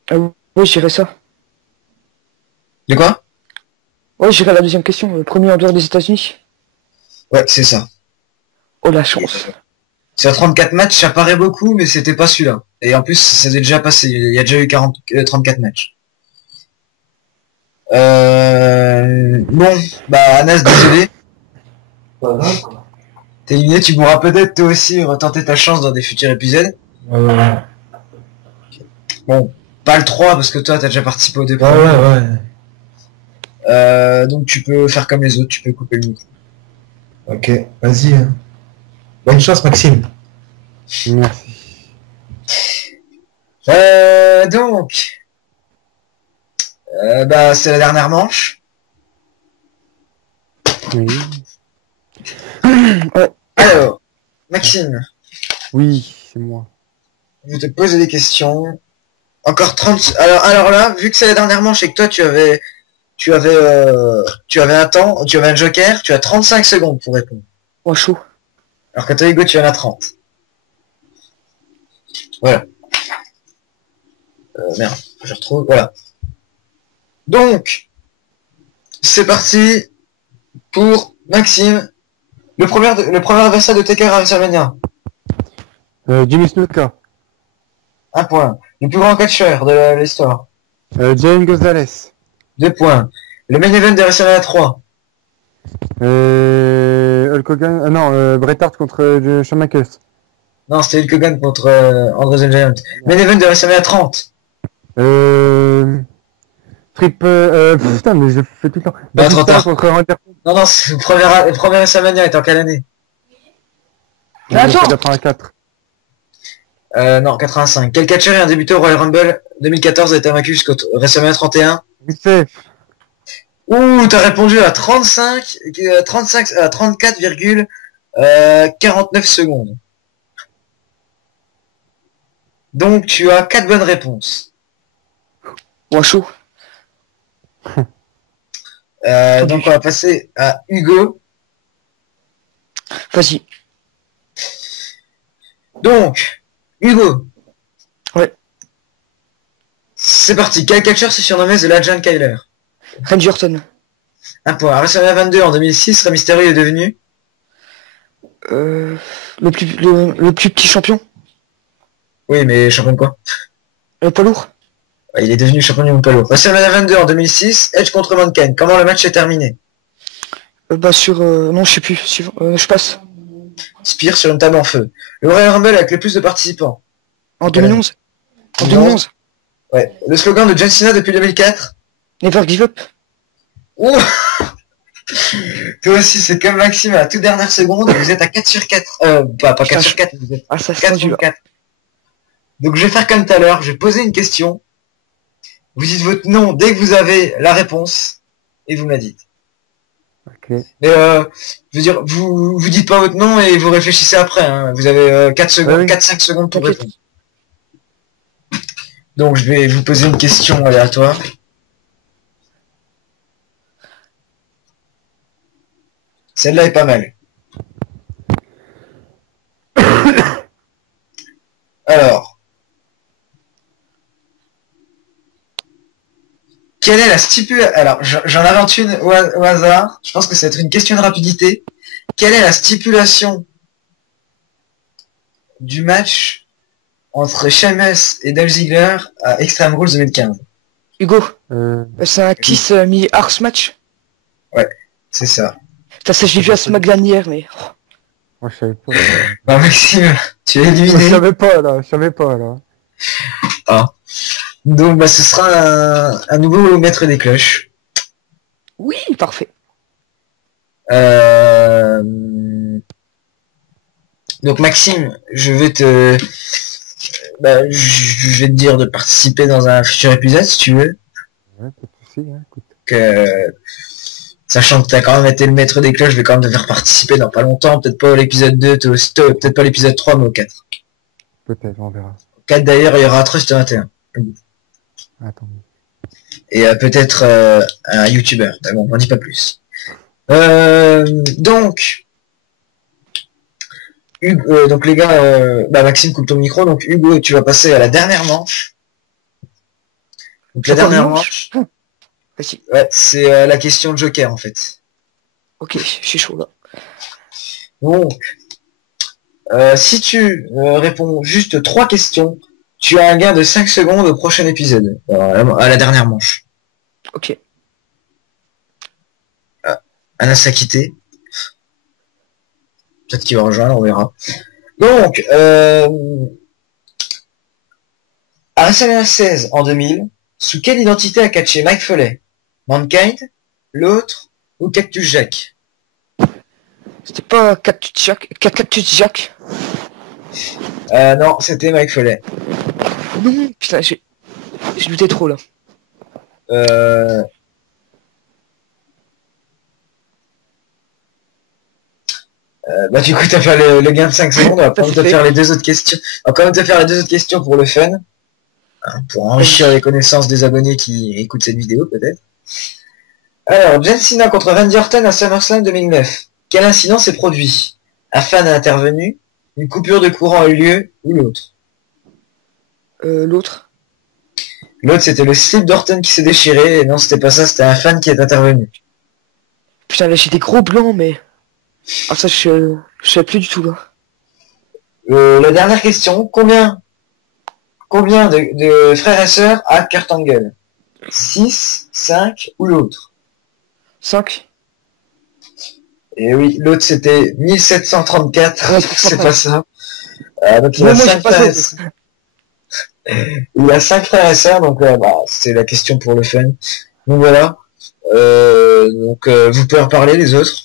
Oui, j'irai ça. De quoi? Ouais, j'irai la deuxième question. Le premier en dehors des États-Unis. Ouais, c'est ça. Oh la chance. Sur 34 matchs, ça paraît beaucoup, mais c'était pas celui-là. Et en plus, ça s'est déjà passé. Il y a déjà eu 34 matchs. Bon, bah Anas, désolé. Pas grave, quoi. T'es éliminé, tu pourras peut-être toi aussi retenter ta chance dans des futurs épisodes. Ouais. Bon, pas le 3 parce que toi t'as déjà participé au départ. Ouais. Donc tu peux faire comme les autres, tu peux couper le micro. Ok, vas-y. Hein. Bonne chance, Maxime. Merci. Donc, c'est la dernière manche. Oui. Alors, Maxime, Oui, c'est moi. je vais te poser des questions. Encore 30... Alors là, vu que c'est la dernière manche et que toi tu avais un temps, tu avais un joker, tu as 35 secondes pour répondre. Oh, chaud. Alors que toi, Hugo, tu en as 30. Voilà. Merde, je retrouve, voilà. Donc, c'est parti pour Maxime. Le premier adversaire de Taker à WrestleMania. Jimmy Snuka. Un point. Le plus grand catcheur de l'histoire. Jane Gonzalez. 2 points. Le main event de WrestleMania 3. Hulk Hogan. Non, Bret Hart contre Shawn Michaels. Non, c'était Hulk Hogan contre Andre the Giant. Main event de WrestleMania 30. Putain, mais je fais tout le temps. Bah, trop tard. Contre Randy Orton. Non, c'est le premier WrestleMania est en quelle année? Attends. 84. Non, 85. Quel catcheur est un débuteur au Royal Rumble 2014 a été vaincu jusqu'au WrestleMania 31? Vite fait. Ouh, t'as répondu à 34,49 secondes. Donc tu as 4 bonnes réponses. Oh, chaud. Donc on va passer à Hugo. Vas-y. Donc, Hugo. Ouais. C'est parti. Quel catcheur se surnommait The Legend Kyler? Randy Orton. Un point. À WrestleMania 22 en 2006, Rey Mysterio est devenu Le plus petit champion. Oui, mais champion de quoi? Le poids lourd. Ouais, il est devenu champion du monde poids lourd. WrestleMania 22 en 2006, Edge contre Mankind. Comment le match s'est terminé? Non, je sais plus. Je passe. Spear sur une table en feu. Le Royal Rumble avec le plus de participants. En 2011. En 2011. Ouais. Le slogan de John Cena depuis 2004. Never give up. Ouh. Toi aussi, c'est comme Maxime à la toute dernière seconde. Vous êtes à 4 sur 4. Pas 4 sur 4. Vous êtes Ah, ça 4 fait du sur 4. Donc je vais faire comme tout à l'heure. Je vais poser une question. Vous dites votre nom dès que vous avez la réponse. Et vous me la dites. Ok. Mais je veux dire, vous dites pas votre nom et vous réfléchissez après. Hein. Vous avez 4 secondes, oui. 4-5 secondes pour répondre. Donc je vais vous poser une question aléatoire. Celle-là est pas mal. Alors, quelle est la stipulation? Alors, j'en invente une au hasard. Je pense que ça va être une question de rapidité. Quelle est la stipulation du match entre Sheamus et Dolph Ziggler à Extreme Rules 2015? Hugo. Euh, C'est un Kiss mi-Ars match. C'est ça. Ça, je l'ai vu à SmackDown hier, mais... moi, je savais pas. Bah Maxime, tu es Je éliminé. savais pas, là. Je savais pas, là. Ah. Donc bah ce sera un nouveau maître des cloches. Oui, parfait. Donc Maxime, je vais te dire de participer dans un futur épisode si tu veux. Ouais, pas de soucis, hein, écoute. Sachant que t'as quand même été le maître des cloches, je vais quand même te faire participer dans pas longtemps, peut-être pas à l'épisode 2, peut-être pas à l'épisode 3, mais au 4. Peut-être, on verra. Au 4 d'ailleurs, il y aura Trust 21. Attends. Et peut-être un YouTuber. Mais bon, on dit pas plus. Donc les gars, Maxime coupe ton micro, donc Hugo, tu vas passer à la dernière manche. Donc la Encore une dernière manche manche, Vas-y. ouais, c'est la question de Joker en fait. Ok, je suis chaud là. Donc, si tu réponds juste 3 questions, tu as un gain de 5 secondes au prochain épisode, à la dernière manche. Ok. Anna s'est quitté. Peut-être qu'il va rejoindre, on verra. Donc, à WrestleMania 16 en 2000, sous quelle identité a catché Mike Foley? Mankind, l'autre ou Cactus Jack? C'était pas Cactus Jack? Cactus Jack? Non, c'était Mike Follet. Non, putain, j'ai douté trop là. Euh... Bah du coup t'as fait le gain de 5 secondes, on va quand même te faire les deux autres questions. On va quand même te faire les deux autres questions pour le fun. Hein, pour enrichir les connaissances des abonnés qui écoutent cette vidéo peut-être. Alors, John Cena contre Randy Orton à SummerSlam 2009. Quel incident s'est produit? Un fan a intervenu, une coupure de courant a eu lieu, ou l'autre? L'autre. L'autre c'était le slip d'Orton qui s'est déchiré, et non c'était pas ça, c'était un fan qui est intervenu. Putain, là j'ai des gros blancs, mais... Ah ça, je sais plus du tout là. La dernière question, combien de frères et sœurs a Kurt Angle? 6, 5 ou l'autre? 5. Et oui, l'autre c'était 1734, c'est pas ça. Donc il Non, a moi, 5 j'ai pas frères et ça. il a 5 frères et sœurs, donc c'est la question pour le fun. Donc voilà. Vous pouvez en parler les autres.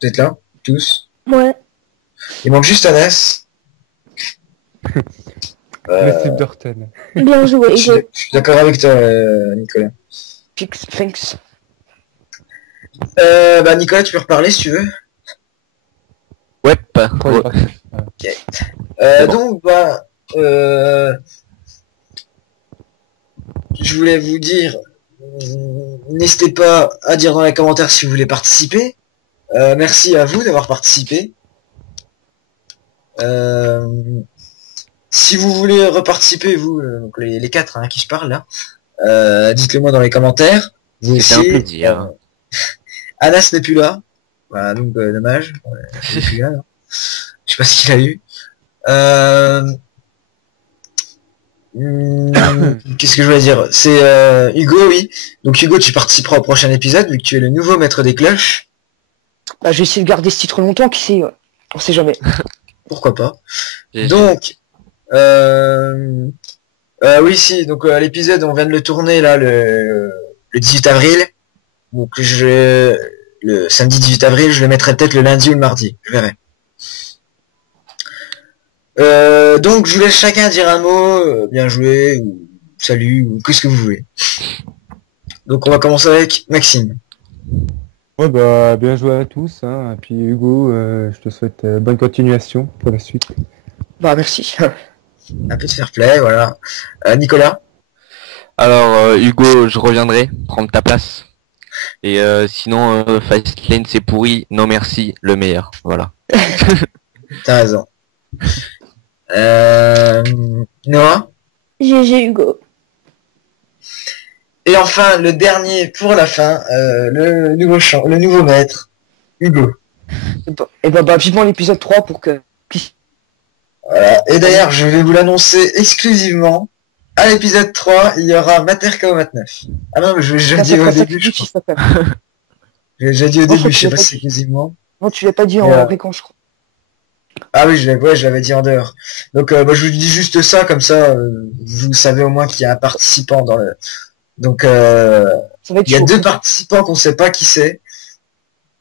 Vous êtes là, tous. Ouais. Il manque juste Anas. Le slip d'Orton. Bien joué, Je Hugo. suis d'accord avec toi, Nicolas. Thanks. Nicolas, tu peux reparler si tu veux. Ouais, Ouais, bon. Donc, je voulais vous dire, n'hésitez pas à dire dans les commentaires si vous voulez participer. Merci à vous d'avoir participé. Si vous voulez reparticiper, vous, donc les 4 à qui je parle là, dites-le moi dans les commentaires. Vous C'était un aussi, plaisir. Anas n'est plus là. Voilà, donc dommage. Il est plus là. Je sais pas ce qu'il a eu. Qu'est-ce que je voulais dire? C'est Hugo, oui. Donc Hugo, tu participeras au prochain épisode vu que tu es le nouveau maître des cloches. Bah, je vais essayer de garder ce titre longtemps, qui sait, on sait jamais. Pourquoi pas. J'ai- Donc, oui, si. Donc l'épisode, on vient de le tourner là le 18 avril. Donc le samedi 18 avril, je le mettrai peut-être le lundi ou le mardi. Je verrai. Donc je vous laisse chacun dire un mot, bien joué, ou salut, ou qu'est-ce que vous voulez. Donc on va commencer avec Maxime. Ouais, bah, bien joué à tous, hein. Et puis Hugo, je te souhaite bonne continuation pour la suite. Bah, merci. Un peu de fair play, voilà. Nicolas. Alors, Hugo, je reviendrai prendre ta place. Et sinon, Fastlane c'est pourri, non merci, le meilleur. Voilà. T'as raison. Noah. GG, Hugo. Et enfin, le dernier pour la fin, le nouveau maître, Hugo. Et bah, vivement l'épisode 3 pour que... Voilà. Et d'ailleurs, je vais vous l'annoncer exclusivement. À l'épisode 3, il y aura Mater KO 29. Ah non, mais je l'ai dit au début, je crois. Je l'ai déjà dit au Non, début, je sais tu l'as pas pas si exclusivement. Non, tu l'as pas dit Et, en réponse, je crois. Ah oui, je l'avais dit en dehors. Donc, je vous dis juste ça, comme ça, vous savez au moins qu'il y a un participant dans le... Donc, Ça va être il y a chaud. 2 participants qu'on sait pas qui c'est.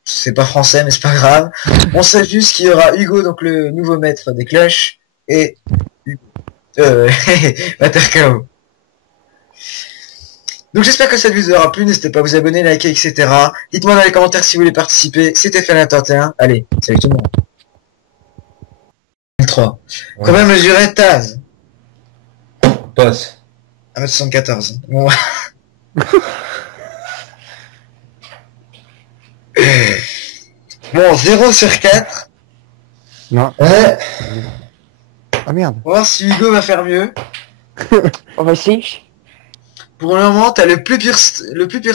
C'est pas français, mais c'est pas grave. On sait juste qu'il y aura Hugo, donc le nouveau maître des cloches, et Mater KO. Donc j'espère que cette vidéo vous aura plu, n'hésitez pas à vous abonner, liker, etc. Dites-moi dans les commentaires si vous voulez participer. C'était Fan21. Allez, salut tout le monde. 3. Combien mesurait Taz? Passe. 1m74. Bon. Bon, 0 sur 4. Non. Ouais. Ah merde. On va voir si Hugo va faire mieux. On va essayer. Pour le moment, t'as le plus pur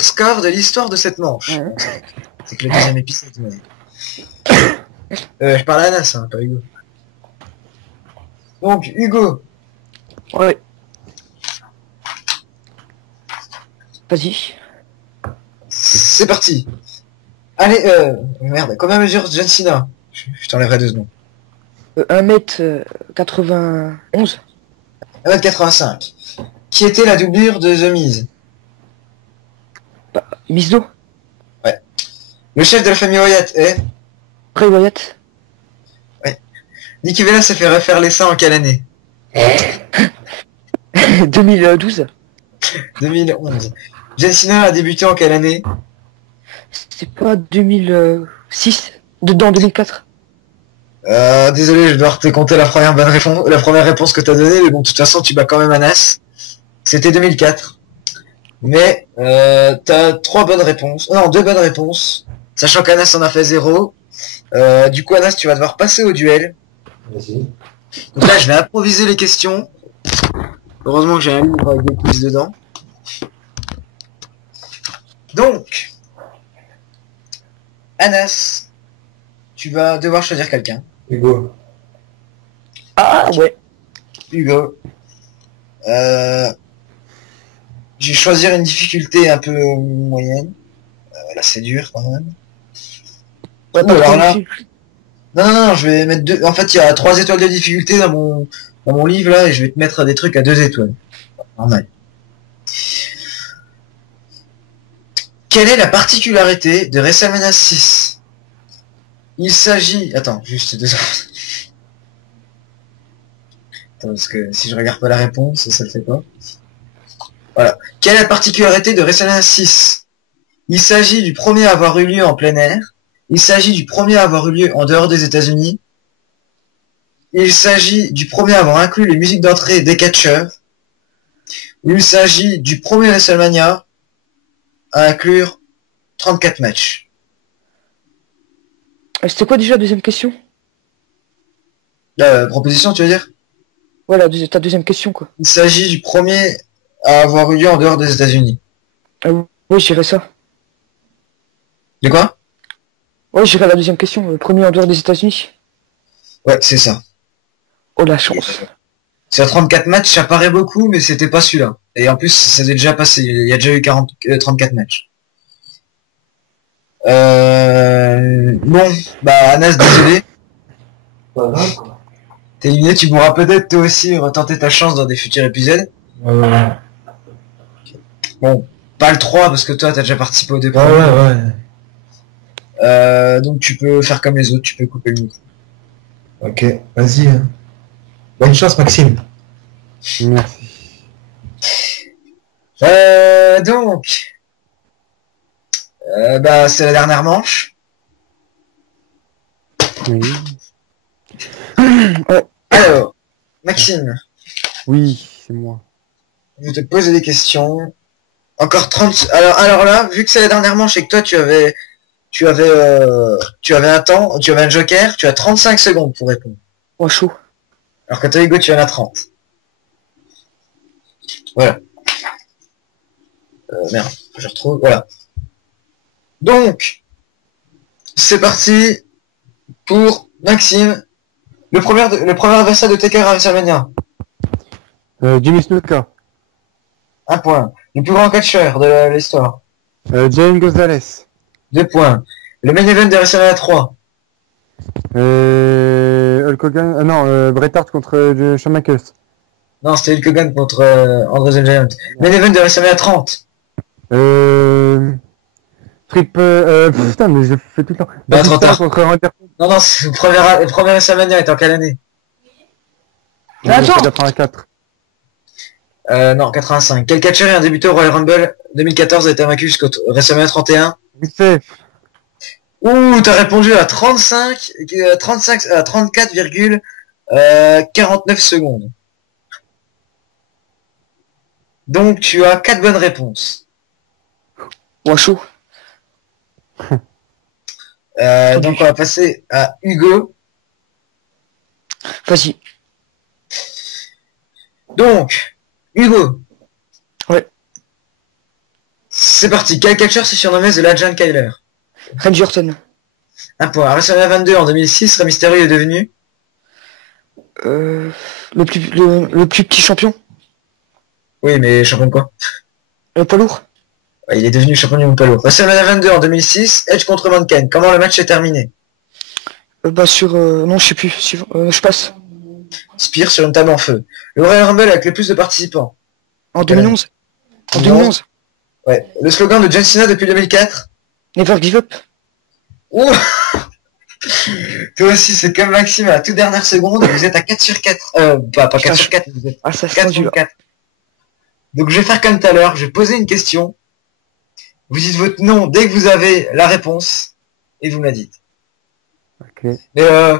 score de l'histoire de cette manche. Ouais. C'est que le deuxième épisode, mais... je parle à Anas, hein, pas Hugo. Donc, Hugo, Ouais. Vas-y. c'est parti. Allez, merde, combien mesure John Cena? Je t'enlèverai 2 secondes. 1m91. 1m85. Qui était la doublure de The Miz? Miss d'eau. Le chef de la famille Wyatt est... Bray Wyatt. Nikki Bella s'est fait refaire les seins en quelle année? 2012. 2011. John Cena a débuté en quelle année? C'est pas 2006. Dedans 2004. Désolé, je dois te compter la première réponse que t'as donnée, mais bon, de toute façon, tu bats quand même Anas. C'était 2004. Mais, t'as 3 bonnes réponses. Non, 2 bonnes réponses. Sachant qu'Anas en a fait 0. Du coup, Anas, tu vas devoir passer au duel. Vas-y. Donc là, je vais improviser les questions. Heureusement que j'ai un livre avec des quiz dedans. Donc, Anas, tu vas devoir choisir quelqu'un. Hugo. Ah ouais. Hugo. Je vais choisir une difficulté un peu moyenne. Là, c'est dur quand même. Ouais, Ouh, alors là... Non, je vais mettre 2... En fait, il y a 3 étoiles de difficulté dans mon livre, là, et je vais te mettre des trucs à 2 étoiles. Normal. Quelle est la particularité de WrestleMania 6? Il s'agit... Attends, juste 2 secondes. Attends, parce que si je regarde pas la réponse, ça le fait pas. Voilà. Quelle est la particularité de WrestleMania 6? Il s'agit du premier à avoir eu lieu en plein air. Il s'agit du premier à avoir eu lieu en dehors des États-Unis. Il s'agit du premier à avoir inclus les musiques d'entrée des catcheurs. Il s'agit du premier WrestleMania à inclure 34 matchs. C'était quoi déjà la deuxième question? La proposition, tu veux dire? Voilà, ta deuxième question quoi. Il s'agit du premier à avoir eu lieu en dehors des États-Unis. Oui, j'irai ça. De quoi? Ouais, j'irai la deuxième question. Le premier en dehors des États-Unis. Ouais, c'est ça. Oh la chance. Sur 34 matchs, ça paraît beaucoup, mais c'était pas celui-là. Et en plus, ça s'est déjà passé. Il y a déjà eu 34 matchs. Bon, bah Anas, désolé. Pas grave, quoi. T'es éliminé, tu pourras peut-être toi aussi retenter ta chance dans des futurs épisodes. Bon, pas le 3 parce que toi t'as déjà participé au départ. Ouais. Donc tu peux faire comme les autres, tu peux couper le micro. Ok, vas-y. Hein. Bonne chance, Maxime. Merci. Donc, bah c'est la dernière manche. Oui. Alors, Maxime, Oui, c'est moi. je vais te poser des questions. Encore 30... Alors là, vu que c'est la dernière manche et que toi tu avais un temps, tu avais un joker, tu as 35 secondes pour répondre. Oh chaud. Alors que toi, Hugo, tu en as 30. Voilà. Merde, je retrouve, voilà. Donc, c'est parti pour Maxime. Le premier adversaire de Taker à WrestleMania. Jimmy Snuka. 1 point. Le plus grand catcheur de l'histoire. Jane Gonzalez. 2 points. Le main event de WrestleMania 3. Hulk Hogan. Non, Bret Hart contre Shawn Michaels. Non, c'était Hulk Hogan contre Andre the Giant. Main event de WrestleMania 30. Putain, mais je fais tout le temps. Bah, trop Batista tard. contre Hunter. Non, c'est le premier WrestleMania est en quelle année? Attends. 84. Non, 85. Quel catcheur ayant débuté au Royal Rumble 2014 a été vaincu jusqu'au WrestleMania 31? Vite fait. Ouh, t'as répondu à 34,49 secondes. Donc tu as 4 bonnes réponses. Oh chaud. Donc on va passer à Hugo. Vas-y. Donc, Hugo. Ouais. C'est parti. Quel catcheur se surnommait The Legend Kyler? Randy Orton. 1 point. À WrestleMania 22 en 2006, Rey Mysterio est devenu Le plus petit champion. Oui, mais champion de quoi? Le poids lourd. Ouais, il est devenu champion du monde poids lourd. WrestleMania 22 en 2006, Edge contre Mankind. Comment le match est terminé? Non, je sais plus. Je passe. Spear sur une table en feu. Le Royal Rumble avec le plus de participants. En 2011. En Non. 2011. Ouais. Le slogan de John Cena depuis 2004. Never give up. Ouh. Toi aussi, c'est comme Maxime à la toute dernière seconde, vous êtes à 4 sur 4. Pas 4 sur 4, vous êtes Ah, ça se 4 tendu, sur là. 4. Donc je vais faire comme tout à l'heure, je vais poser une question. Vous dites votre nom dès que vous avez la réponse, et vous me la dites. Ok. Mais je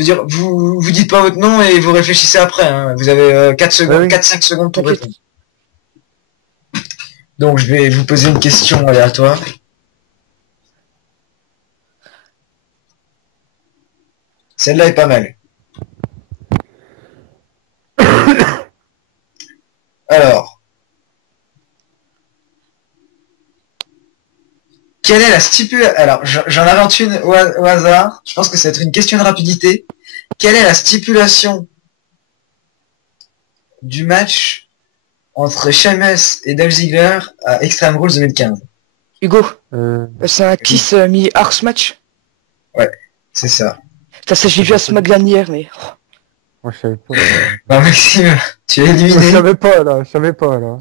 veux dire, vous dites pas votre nom et vous réfléchissez après. Hein. Vous avez 4 secondes, oui. 4-5 secondes pour T'inquiète. répondre. Donc je vais vous poser une question aléatoire. Celle-là est pas mal. Alors, quelle est la stipulation? Alors, j'en invente une au hasard. Je pense que ça va être une question de rapidité. Quelle est la stipulation du match entre Sheamus et Dolph Ziggler à Extreme Rules 2015? Hugo, Euh, c'est un Kiss mi-Ars match. C'est ça. Putain, ça, j'ai vu à SmackDown hier, mais... moi, je savais pas. Bah Maxime, tu es Je éliminé. savais pas, là. Je savais pas, là.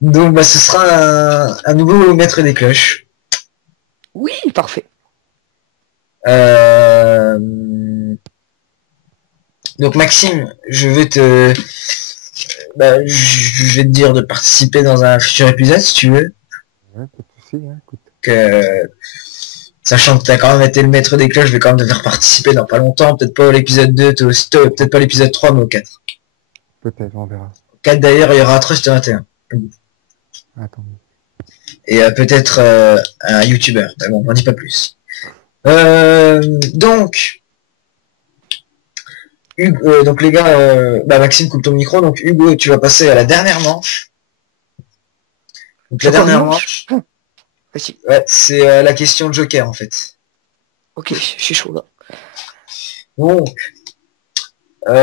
Donc bah ce sera un nouveau maître des cloches. Oui, parfait. Euh... Donc Maxime, je vais te dire de participer dans un futur épisode si tu veux. Ouais, pas de soucis, hein. Écoute. Sachant que tu as quand même été le maître des cloches, je vais quand même te faire participer dans pas longtemps, peut-être pas à l'épisode 2, peut-être pas à l'épisode 3, mais au 4. Peut-être, on verra. Au 4 d'ailleurs, il y aura Trust 21. Attends. Et peut-être un youtubeur, mais bon, on n'en dit pas plus. Donc les gars, Maxime coupe ton micro, donc Hugo, tu vas passer à la dernière manche. Donc la Encore dernière une manche, Vas-y. ouais, c'est la question de Joker en fait. Ok, je suis chaud, là. Donc,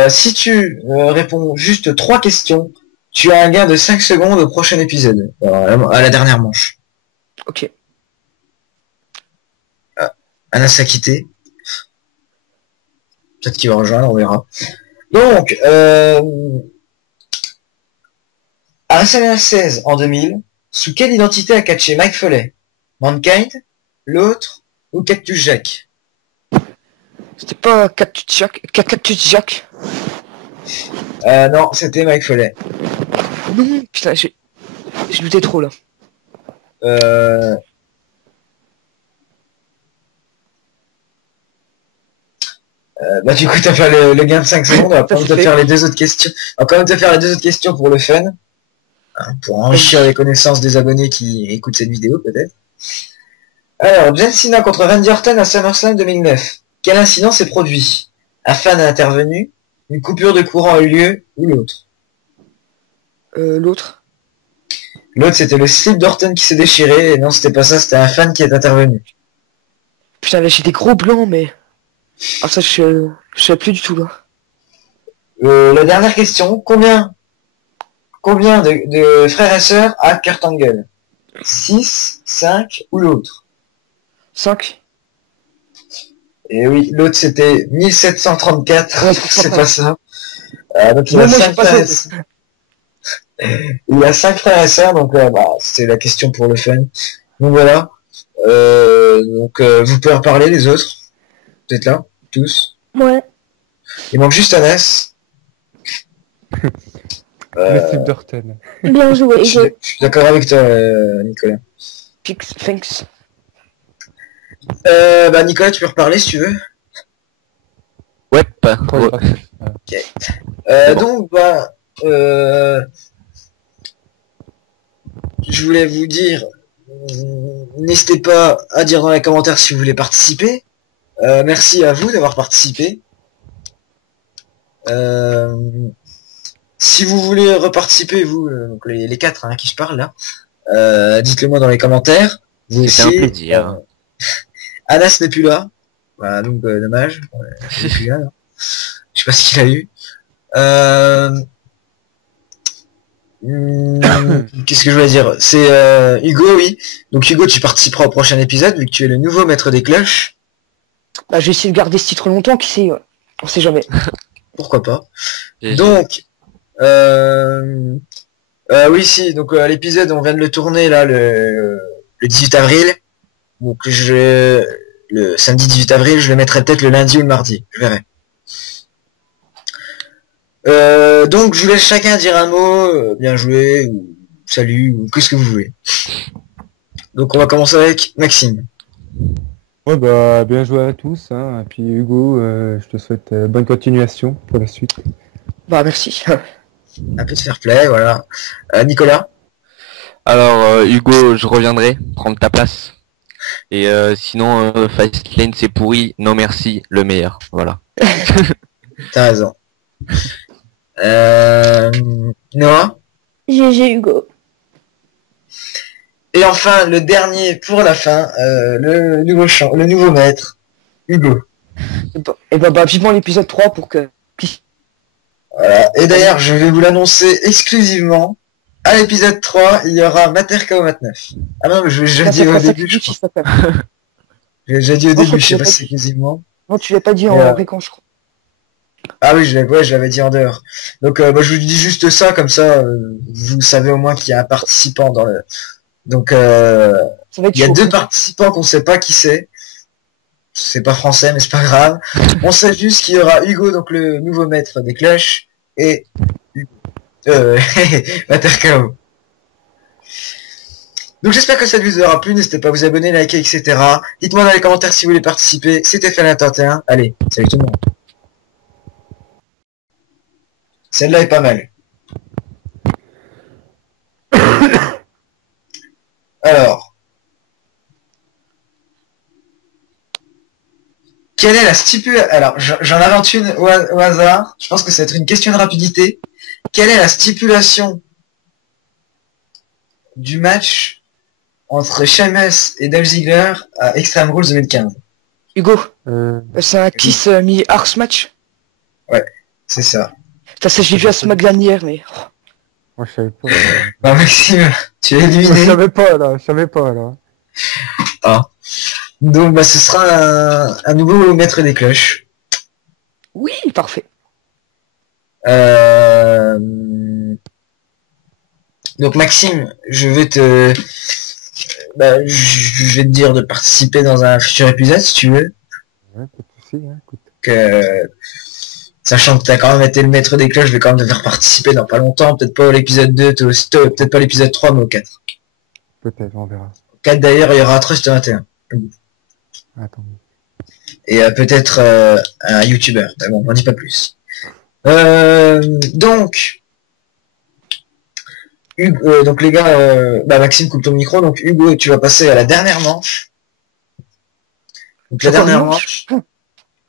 si tu réponds juste 3 questions, tu as un gain de 5 secondes au prochain épisode, à la dernière manche. Ok. Anas s'est quitté. Peut-être qu'il va rejoindre, on verra. Donc, à WrestleMania 16 en 2000, sous quelle identité a catché Mike Foley? Mankind, l'autre ou Cactus Jack? C'était pas Cactus Jack? Cactus Jack? Non, c'était Mike Foley. Non, putain, j'ai douté trop, là. Bah du coup t'as fait le gain de 5 secondes, on va quand même te faire les 2 autres questions. On va quand même te faire les 2 autres questions pour le fun. Hein, pour enrichir les connaissances des abonnés qui écoutent cette vidéo peut-être. Alors, John Cena contre Randy Orton à SummerSlam 2009. Quel incident s'est produit? Un fan a intervenu, une coupure de courant a eu lieu, ou l'autre? L'autre. L'autre c'était le slip d'Orton qui s'est déchiré, et non c'était pas ça, c'était un fan qui est intervenu. Putain, là, j'ai des gros blancs, mais... Ah, ça, je sais plus du tout, là. La dernière question, combien de frères et sœurs a Kurt Angle? 6, 5 ou l'autre? 5. Et oui, l'autre c'était 1734, c'est pas ça. Donc il Non, a moi, 5 j'ai pas frères et ça. sœurs. Il a 5 frères et sœurs, donc c'est la question pour le fun. Donc voilà. Vous pouvez en parler les autres. Vous êtes là, tous. Ouais. Il manque juste Anas. Le slip d'Orton. Bien joué, Je Hugo. suis d'accord avec toi, Nicolas. Thanks. Nicolas, tu peux reparler si tu veux. Ouais, Toi, il passe. Donc, je voulais vous dire, n'hésitez pas à dire dans les commentaires si vous voulez participer. Merci à vous d'avoir participé. Si vous voulez reparticiper, vous, donc les 4 à qui je parle là, dites-le moi dans les commentaires. Vous c'est un aussi, plaisir. Anas n'est plus là. Voilà, donc dommage. Il est plus là. Je sais pas ce qu'il a eu. Qu'est-ce que je voulais dire? C'est Hugo, oui. Donc Hugo, tu participeras au prochain épisode vu que tu es le nouveau maître des cloches. Bah, je vais essayer de garder ce titre longtemps, qui sait, on sait jamais. Pourquoi pas. J'ai- Donc, oui, si. Donc l'épisode, on vient de le tourner là le 18 avril. Donc le samedi 18 avril, je le mettrai peut-être le lundi ou le mardi, je verrai. Donc je vous laisse chacun dire un mot, bien joué, ou salut, ou qu'est-ce que vous voulez. Donc on va commencer avec Maxime. Ouais, bah, bien joué à tous, hein. Et puis Hugo, je te souhaite bonne continuation pour la suite. Bah merci. Un peu de fair play, voilà. Nicolas. Alors Hugo, je reviendrai prendre ta place. Et sinon Fastlane c'est pourri, non merci, le meilleur. Voilà. T'as raison. Noah. GG Hugo. Et enfin, le dernier pour la fin, le nouveau maître, Hugo. Et bah vivement l'épisode 3 pour que... Voilà. Et d'ailleurs, je vais vous l'annoncer exclusivement. À l'épisode 3, il y aura Mater KO 29. Ah non, mais je l'ai déjà dit au début, je crois. Je l'ai déjà dit au début, je sais pas si c'est exclusivement. Non, tu l'as pas dit en fréquence, je crois. Ah oui, je l'avais dit en dehors. Donc, je vous dis juste ça, comme ça, vous savez au moins qu'il y a un participant dans le... Donc, il y a deux participants qu'on sait pas qui c'est. C'est pas français, mais c'est pas grave. On sait juste qu'il y aura Hugo, donc le nouveau maître des cloches, et Mater KO. Donc j'espère que ça vous aura plu, n'hésitez pas à vous abonner, liker, etc. Dites-moi dans les commentaires si vous voulez participer. C'était Fan21. Allez, salut tout le monde. Celle-là est pas mal. Alors. Quelle est la stipulation... Alors, j'en invente une au hasard. Je pense que ça va être une question de rapidité. Quelle est la stipulation du match entre Sheamus et Dolph Ziggler à Extreme Rules 2015? Hugo, c'est un Kiss Mi-Ars match? Ouais, c'est ça. Ça, j'ai vu à SmackDown hier, mais... Moi, je savais pas. Bah, Maxime, tu es Je éliminé. savais pas, là. Ah. Donc, bah, ce sera un nouveau maître des cloches. Oui, parfait. Donc, Maxime, je vais te dire de participer dans un futur épisode, si tu veux. Ouais, pas de soucis, hein, écoute. Sachant que t'as quand même été le maître des cloches, je vais quand même te faire participer dans pas longtemps, peut-être pas l'épisode 2, peut-être pas l'épisode 3, mais au 4. Peut-être, on verra. Au 4 d'ailleurs, il y aura Trust 21. Attends. Et peut-être un YouTuber, mais bon, on dit pas plus. Donc les gars, Maxime coupe ton micro, donc Hugo, tu vas passer à la dernière manche. Donc la dernière manche,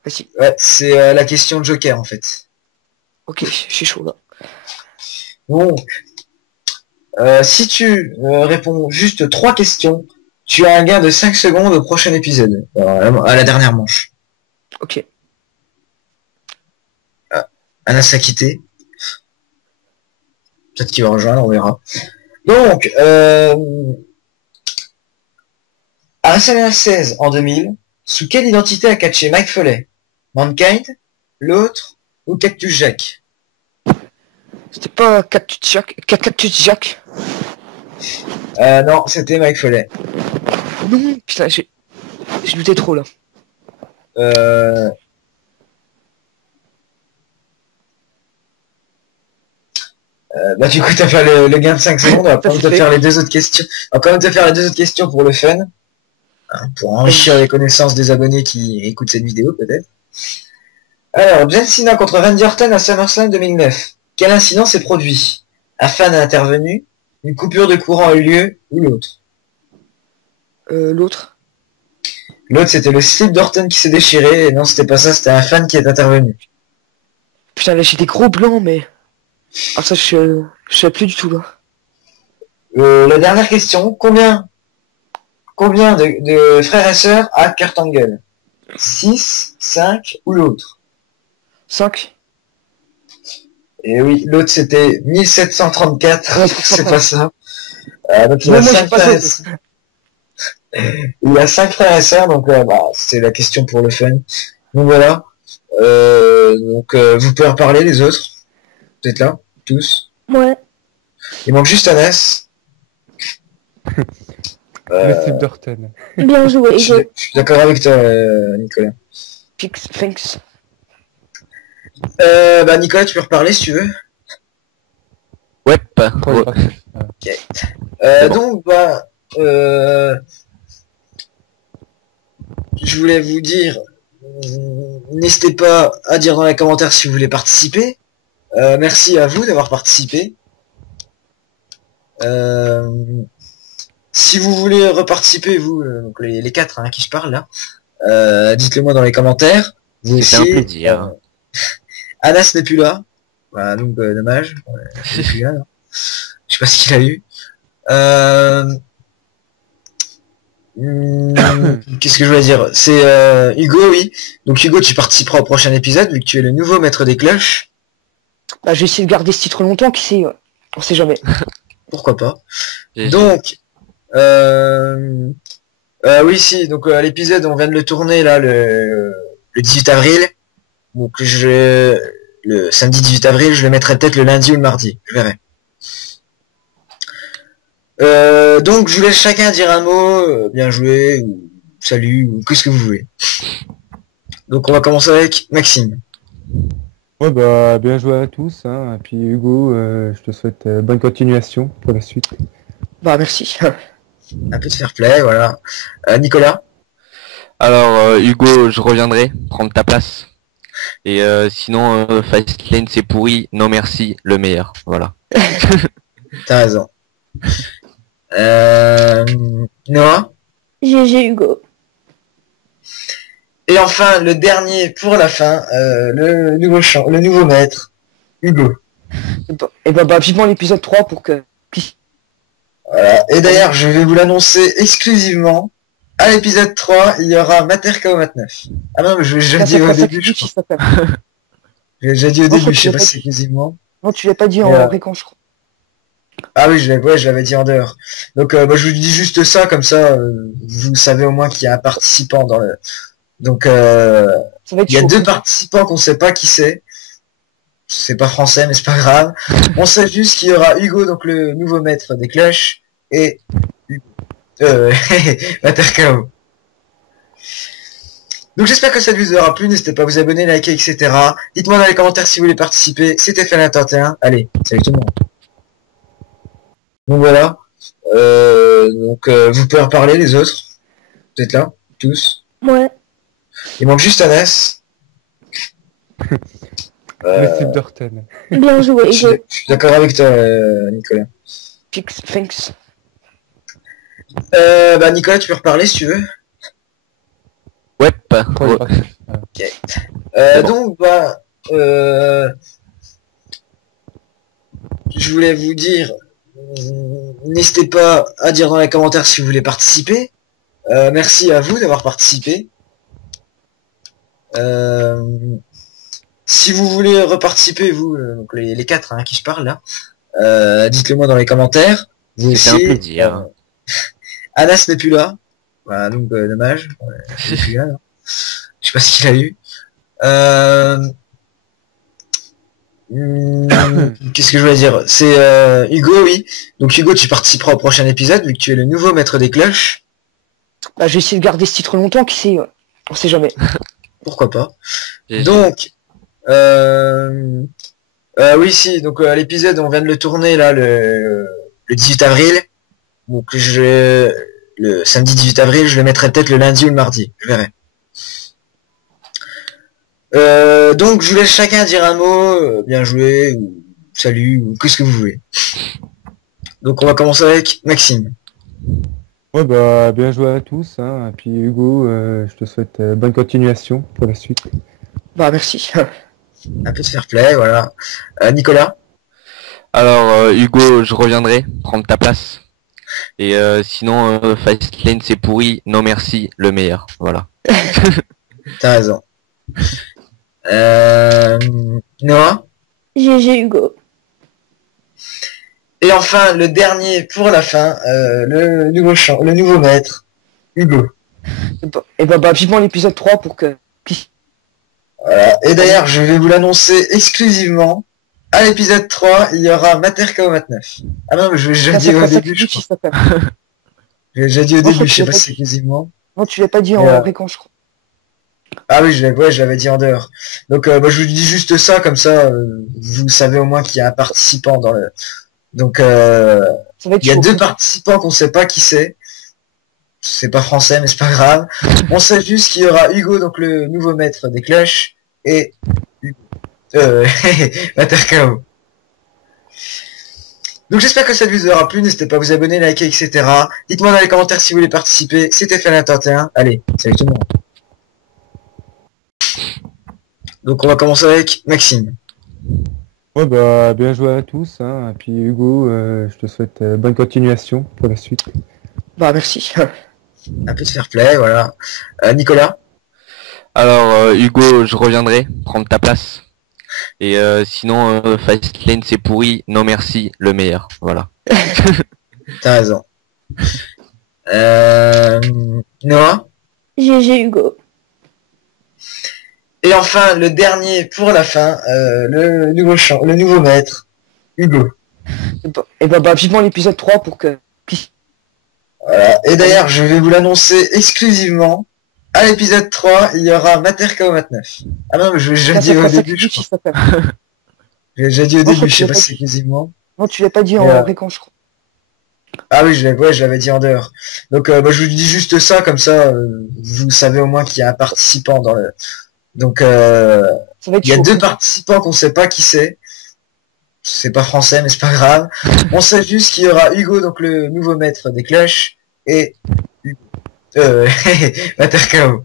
Vas-y. ouais, c'est la question de Joker en fait. Ok, je suis chaud là. Donc, si tu réponds juste 3 questions, tu as un gain de 5 secondes au prochain épisode, à la dernière manche. Ok. Anna s'est quitté. Peut-être qu'il va rejoindre, on verra. Donc, à WrestleMania 16 en 2000, sous quelle identité a catché Mike Foley? Mankind, l'autre ou Cactus Jack? C'était pas Cactus Jack? Non, c'était Mike Foley. Non, putain, j'ai douté trop là. Bah du coup t'as fait le gain de 5 secondes, on va quand même te faire les 2 autres questions. On va quand même te faire les 2 autres questions pour le fun. Hein, pour enrichir les connaissances des abonnés qui écoutent cette vidéo peut-être. Alors, John Cena contre Randy Orton à SummerSlam 2009. Quel incident s'est produit? Un fan a intervenu, une coupure de courant a eu lieu, ou l'autre? L'autre. L'autre c'était le slip d'Orton qui s'est déchiré, et non c'était pas ça, c'était un fan qui est intervenu. Putain, là j'ai des gros blancs, mais... Ah ça, je sais plus du tout là. La dernière question, combien de frères et sœurs a Kurt Angle? 6, 5 ou l'autre? 5. Et oui, l'autre c'était 1734, c'est pas ça. Donc il Non, a moi, 5 j'ai pas frères et ça. sœurs. Il a 5 frères et sœurs, donc c'est la question pour le fun. Donc voilà. Vous pouvez en parler les autres. Vous êtes là, tous. Ouais. Il manque juste Anas. Le type d'Orten. Bien joué, Hugo. Je suis d'accord avec toi, Nicolas. Thanks. Bah Nicolas, tu peux reparler si tu veux. Ouais, Ouais, C'est bon. Donc je voulais vous dire, n'hésitez pas à dire dans les commentaires si vous voulez participer. Merci à vous d'avoir participé. Si vous voulez reparticiper, vous, donc les quatre hein, qui je parle là, dites-le moi dans les commentaires. Vous C'était un aussi. plaisir. Anas n'est plus là. Voilà, donc dommage. Il est plus là, là. Je sais pas ce qu'il a eu. Qu'est-ce que je voulais dire? C'est Hugo, oui. Donc Hugo, tu participeras au prochain épisode vu que tu es le nouveau maître des cloches. Bah, je vais essayer de garder ce titre longtemps, qui sait, on sait jamais. Pourquoi pas? J'ai- Donc, oui, si. Donc l'épisode, on vient de le tourner là le 18 avril. Donc le samedi 18 avril, je le mettrai peut-être le lundi ou le mardi. Je verrai. Donc je vous laisse chacun dire un mot, bien joué, ou salut, ou qu'est-ce que vous voulez. Donc on va commencer avec Maxime. Ouais, bah, bien joué à tous, hein. Et puis Hugo, je te souhaite bonne continuation pour la suite. Bah, merci. Un peu de fair play, voilà. Nicolas. Alors, Hugo, je reviendrai prendre ta place. Et sinon, Fastlane c'est pourri, non merci, le meilleur. Voilà. T'as raison. Noah. GG, Hugo. Et enfin, le dernier pour la fin, le nouveau maître, Hugo. Et bah, vivement l'épisode 3 pour que... Voilà. Et d'ailleurs, je vais vous l'annoncer exclusivement. À l'épisode 3, il y aura Mater KO 29. Ah non, mais je l'ai déjà dit au début, je crois. Je l'ai déjà dit au Non, début, je tu sais l'as pas pas si c'est exclusivement. Non, tu l'as pas dit Et, en fréquence, je crois. Ah oui, je l'avais dit en dehors. Donc, bah, je vous dis juste ça, comme ça, vous savez au moins qu'il y a un participant dans le... Donc, Ça va être il y a chaud. deux participants qu'on sait pas qui c'est. C'est pas français, mais c'est pas grave. On sait juste qu'il y aura Hugo, donc le nouveau maître des cloches, et Mater KO. Donc j'espère que ça vous aura plu, n'hésitez pas à vous abonner, liker, etc. Dites-moi dans les commentaires si vous voulez participer. C'était Fan21. Allez, salut tout le monde. Donc voilà. Vous pouvez en parler les autres. Vous êtes là, tous. Ouais. Il manque juste Anas. Le type d'Orten. Bien joué, Je Hugo. suis d'accord avec toi, Nicolas. Thanks. Bah Nicolas, tu peux reparler si tu veux. Ouais, Ouais. C'est bon. Donc bah je voulais vous dire, n'hésitez pas à dire dans les commentaires si vous voulez participer. Merci à vous d'avoir participé. Si vous voulez reparticiper, vous, donc les quatre hein, qui je parle là, dites-le moi dans les commentaires. Vous C'était aussi. un plaisir. Anas n'est plus là. Voilà, donc dommage. Il est plus là, là. Je sais pas ce qu'il a eu. Qu'est-ce que je voulais dire? C'est Hugo, oui. Donc Hugo, tu participeras au prochain épisode vu que tu es le nouveau maître des cloches. Bah, je vais essayer de garder ce titre longtemps, qui sait, on sait jamais. Pourquoi pas? J'ai- Donc, oui, si. Donc l'épisode, on vient de le tourner là le 18 avril. Donc le samedi 18 avril, je le mettrai peut-être le lundi ou le mardi. Je verrai. Donc je vous laisse chacun dire un mot, bien joué, ou salut, ou qu'est-ce que vous voulez. Donc on va commencer avec Maxime. Ouais, bah, bien joué à tous, hein. Et puis Hugo, je te souhaite bonne continuation pour la suite. Bah, merci. Un peu de fair play, voilà. Nicolas. Alors, Hugo, je reviendrai prendre ta place. Et sinon, Fastlane c'est pourri, non merci, le meilleur. Voilà. T'as raison. Noah. GG, Hugo. Et enfin, le dernier pour la fin, le nouveau maître, Hugo. Et bah, vivement l'épisode 3 pour que... Voilà. Et d'ailleurs, je vais vous l'annoncer exclusivement. À l'épisode 3, il y aura Mater KO 29. Ah non, mais je l'ai déjà dit au début, je crois. Je l'ai déjà dit au Non, début, je je sais l'ai pas pas si c'est quasiment. Non, tu l'as pas dit Et, en récon, je crois. Ah oui, ouais, je l'avais dit en dehors. Donc bah, je vous dis juste ça, comme ça, vous savez au moins qu'il y a un participant dans le... Donc Ça va être il y a chaud. 2 participants qu'on sait pas qui c'est. C'est pas français, mais c'est pas grave. On sait juste qu'il y aura Hugo, donc le nouveau maître des cloches, et Matercao. Donc j'espère que ça vous aura plu, n'hésitez pas à vous abonner, liker, etc. Dites-moi dans les commentaires si vous voulez participer. C'était Fan21. Allez, salut tout le monde. Donc on va commencer avec Maxime. Ouais, bah, bien joué à tous, hein. Et puis Hugo, je te souhaite bonne continuation pour la suite. Bah, merci. Un peu de fair play, voilà. Nicolas. Alors Hugo, je reviendrai prendre ta place. Et sinon Fastlane c'est pourri, non merci, le meilleur. Voilà. T'as raison. Noah. GG Hugo. Et enfin, le dernier pour la fin, le nouveau maître, Hugo. Et bah, vivement l'épisode 3 pour que... Voilà. Et d'ailleurs, je vais vous l'annoncer exclusivement. À l'épisode 3, il y aura Matercao 29. Ah non, mais je l'ai déjà dit au début, je crois. Je l'ai déjà dit au Non, début, je je sais l'ai pas pas si c'est quasiment. Non, tu l'as pas dit Et, en récon, je crois. Ah oui, je l'avais dit en dehors. Donc bah, je vous dis juste ça, comme ça, vous savez au moins qu'il y a un participant dans le... Donc Ça va être il y a chaud. 2 participants qu'on sait pas qui c'est. C'est pas français, mais c'est pas grave. On sait juste qu'il y aura Hugo, donc le nouveau maître des cloches, et Matercao.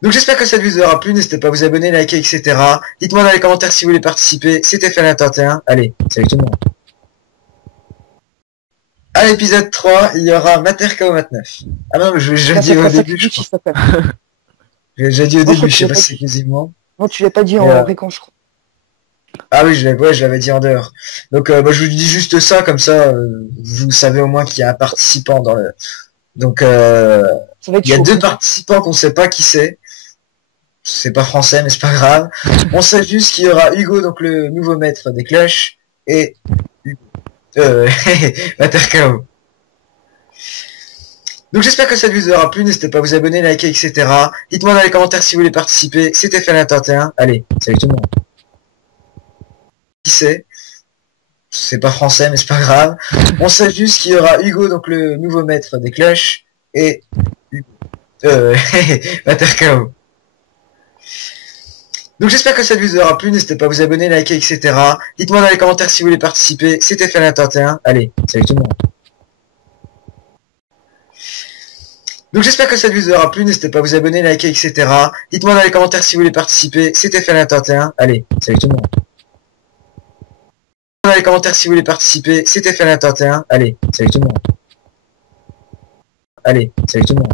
Donc j'espère que ça vous aura plu, n'hésitez pas à vous abonner, liker, etc. Dites-moi dans les commentaires si vous voulez participer. C'était Fan21. Allez, salut tout le monde. À l'épisode 3, il y aura Matercao 29. Ah non, mais je l'ai déjà dit au début, je crois. Je l'ai déjà dit au Non, début, je je sais l'ai pas pas si c'est quasiment. Non, tu l'as pas dit Et, en récon, je crois. Ah oui, je l'avais dit en dehors. Donc bah, je vous dis juste ça, comme ça, vous savez au moins qu'il y a un participant dans le... Donc Ça va être il y a chaud. 2 participants qu'on sait pas qui c'est. C'est pas français, mais c'est pas grave. On sait juste qu'il y aura Hugo, donc le nouveau maître des cloches, et Matercao. Donc j'espère que ça vous aura plu, n'hésitez pas à vous abonner, liker, etc. Dites-moi dans les commentaires si vous voulez participer. C'était Fan21. Allez, salut tout le monde. Qui c'est pas français, mais c'est pas grave. On sait juste qu'il y aura Hugo, donc le nouveau maître des cloches, et Matercao. Donc j'espère que ça vous aura plu, n'hésitez pas à vous abonner, liker, etc. Dites-moi dans les commentaires si vous voulez participer. C'était Fan21. Allez, salut tout le monde. Donc j'espère que ça vous aura plu, n'hésitez pas à vous abonner, liker, etc. Dites-moi dans les commentaires si vous voulez participer. C'était Fan21. Allez, salut tout le monde. Dans les commentaires si vous voulez participer. C'était Fan21. Allez, salut tout le monde. Allez, salut tout le monde.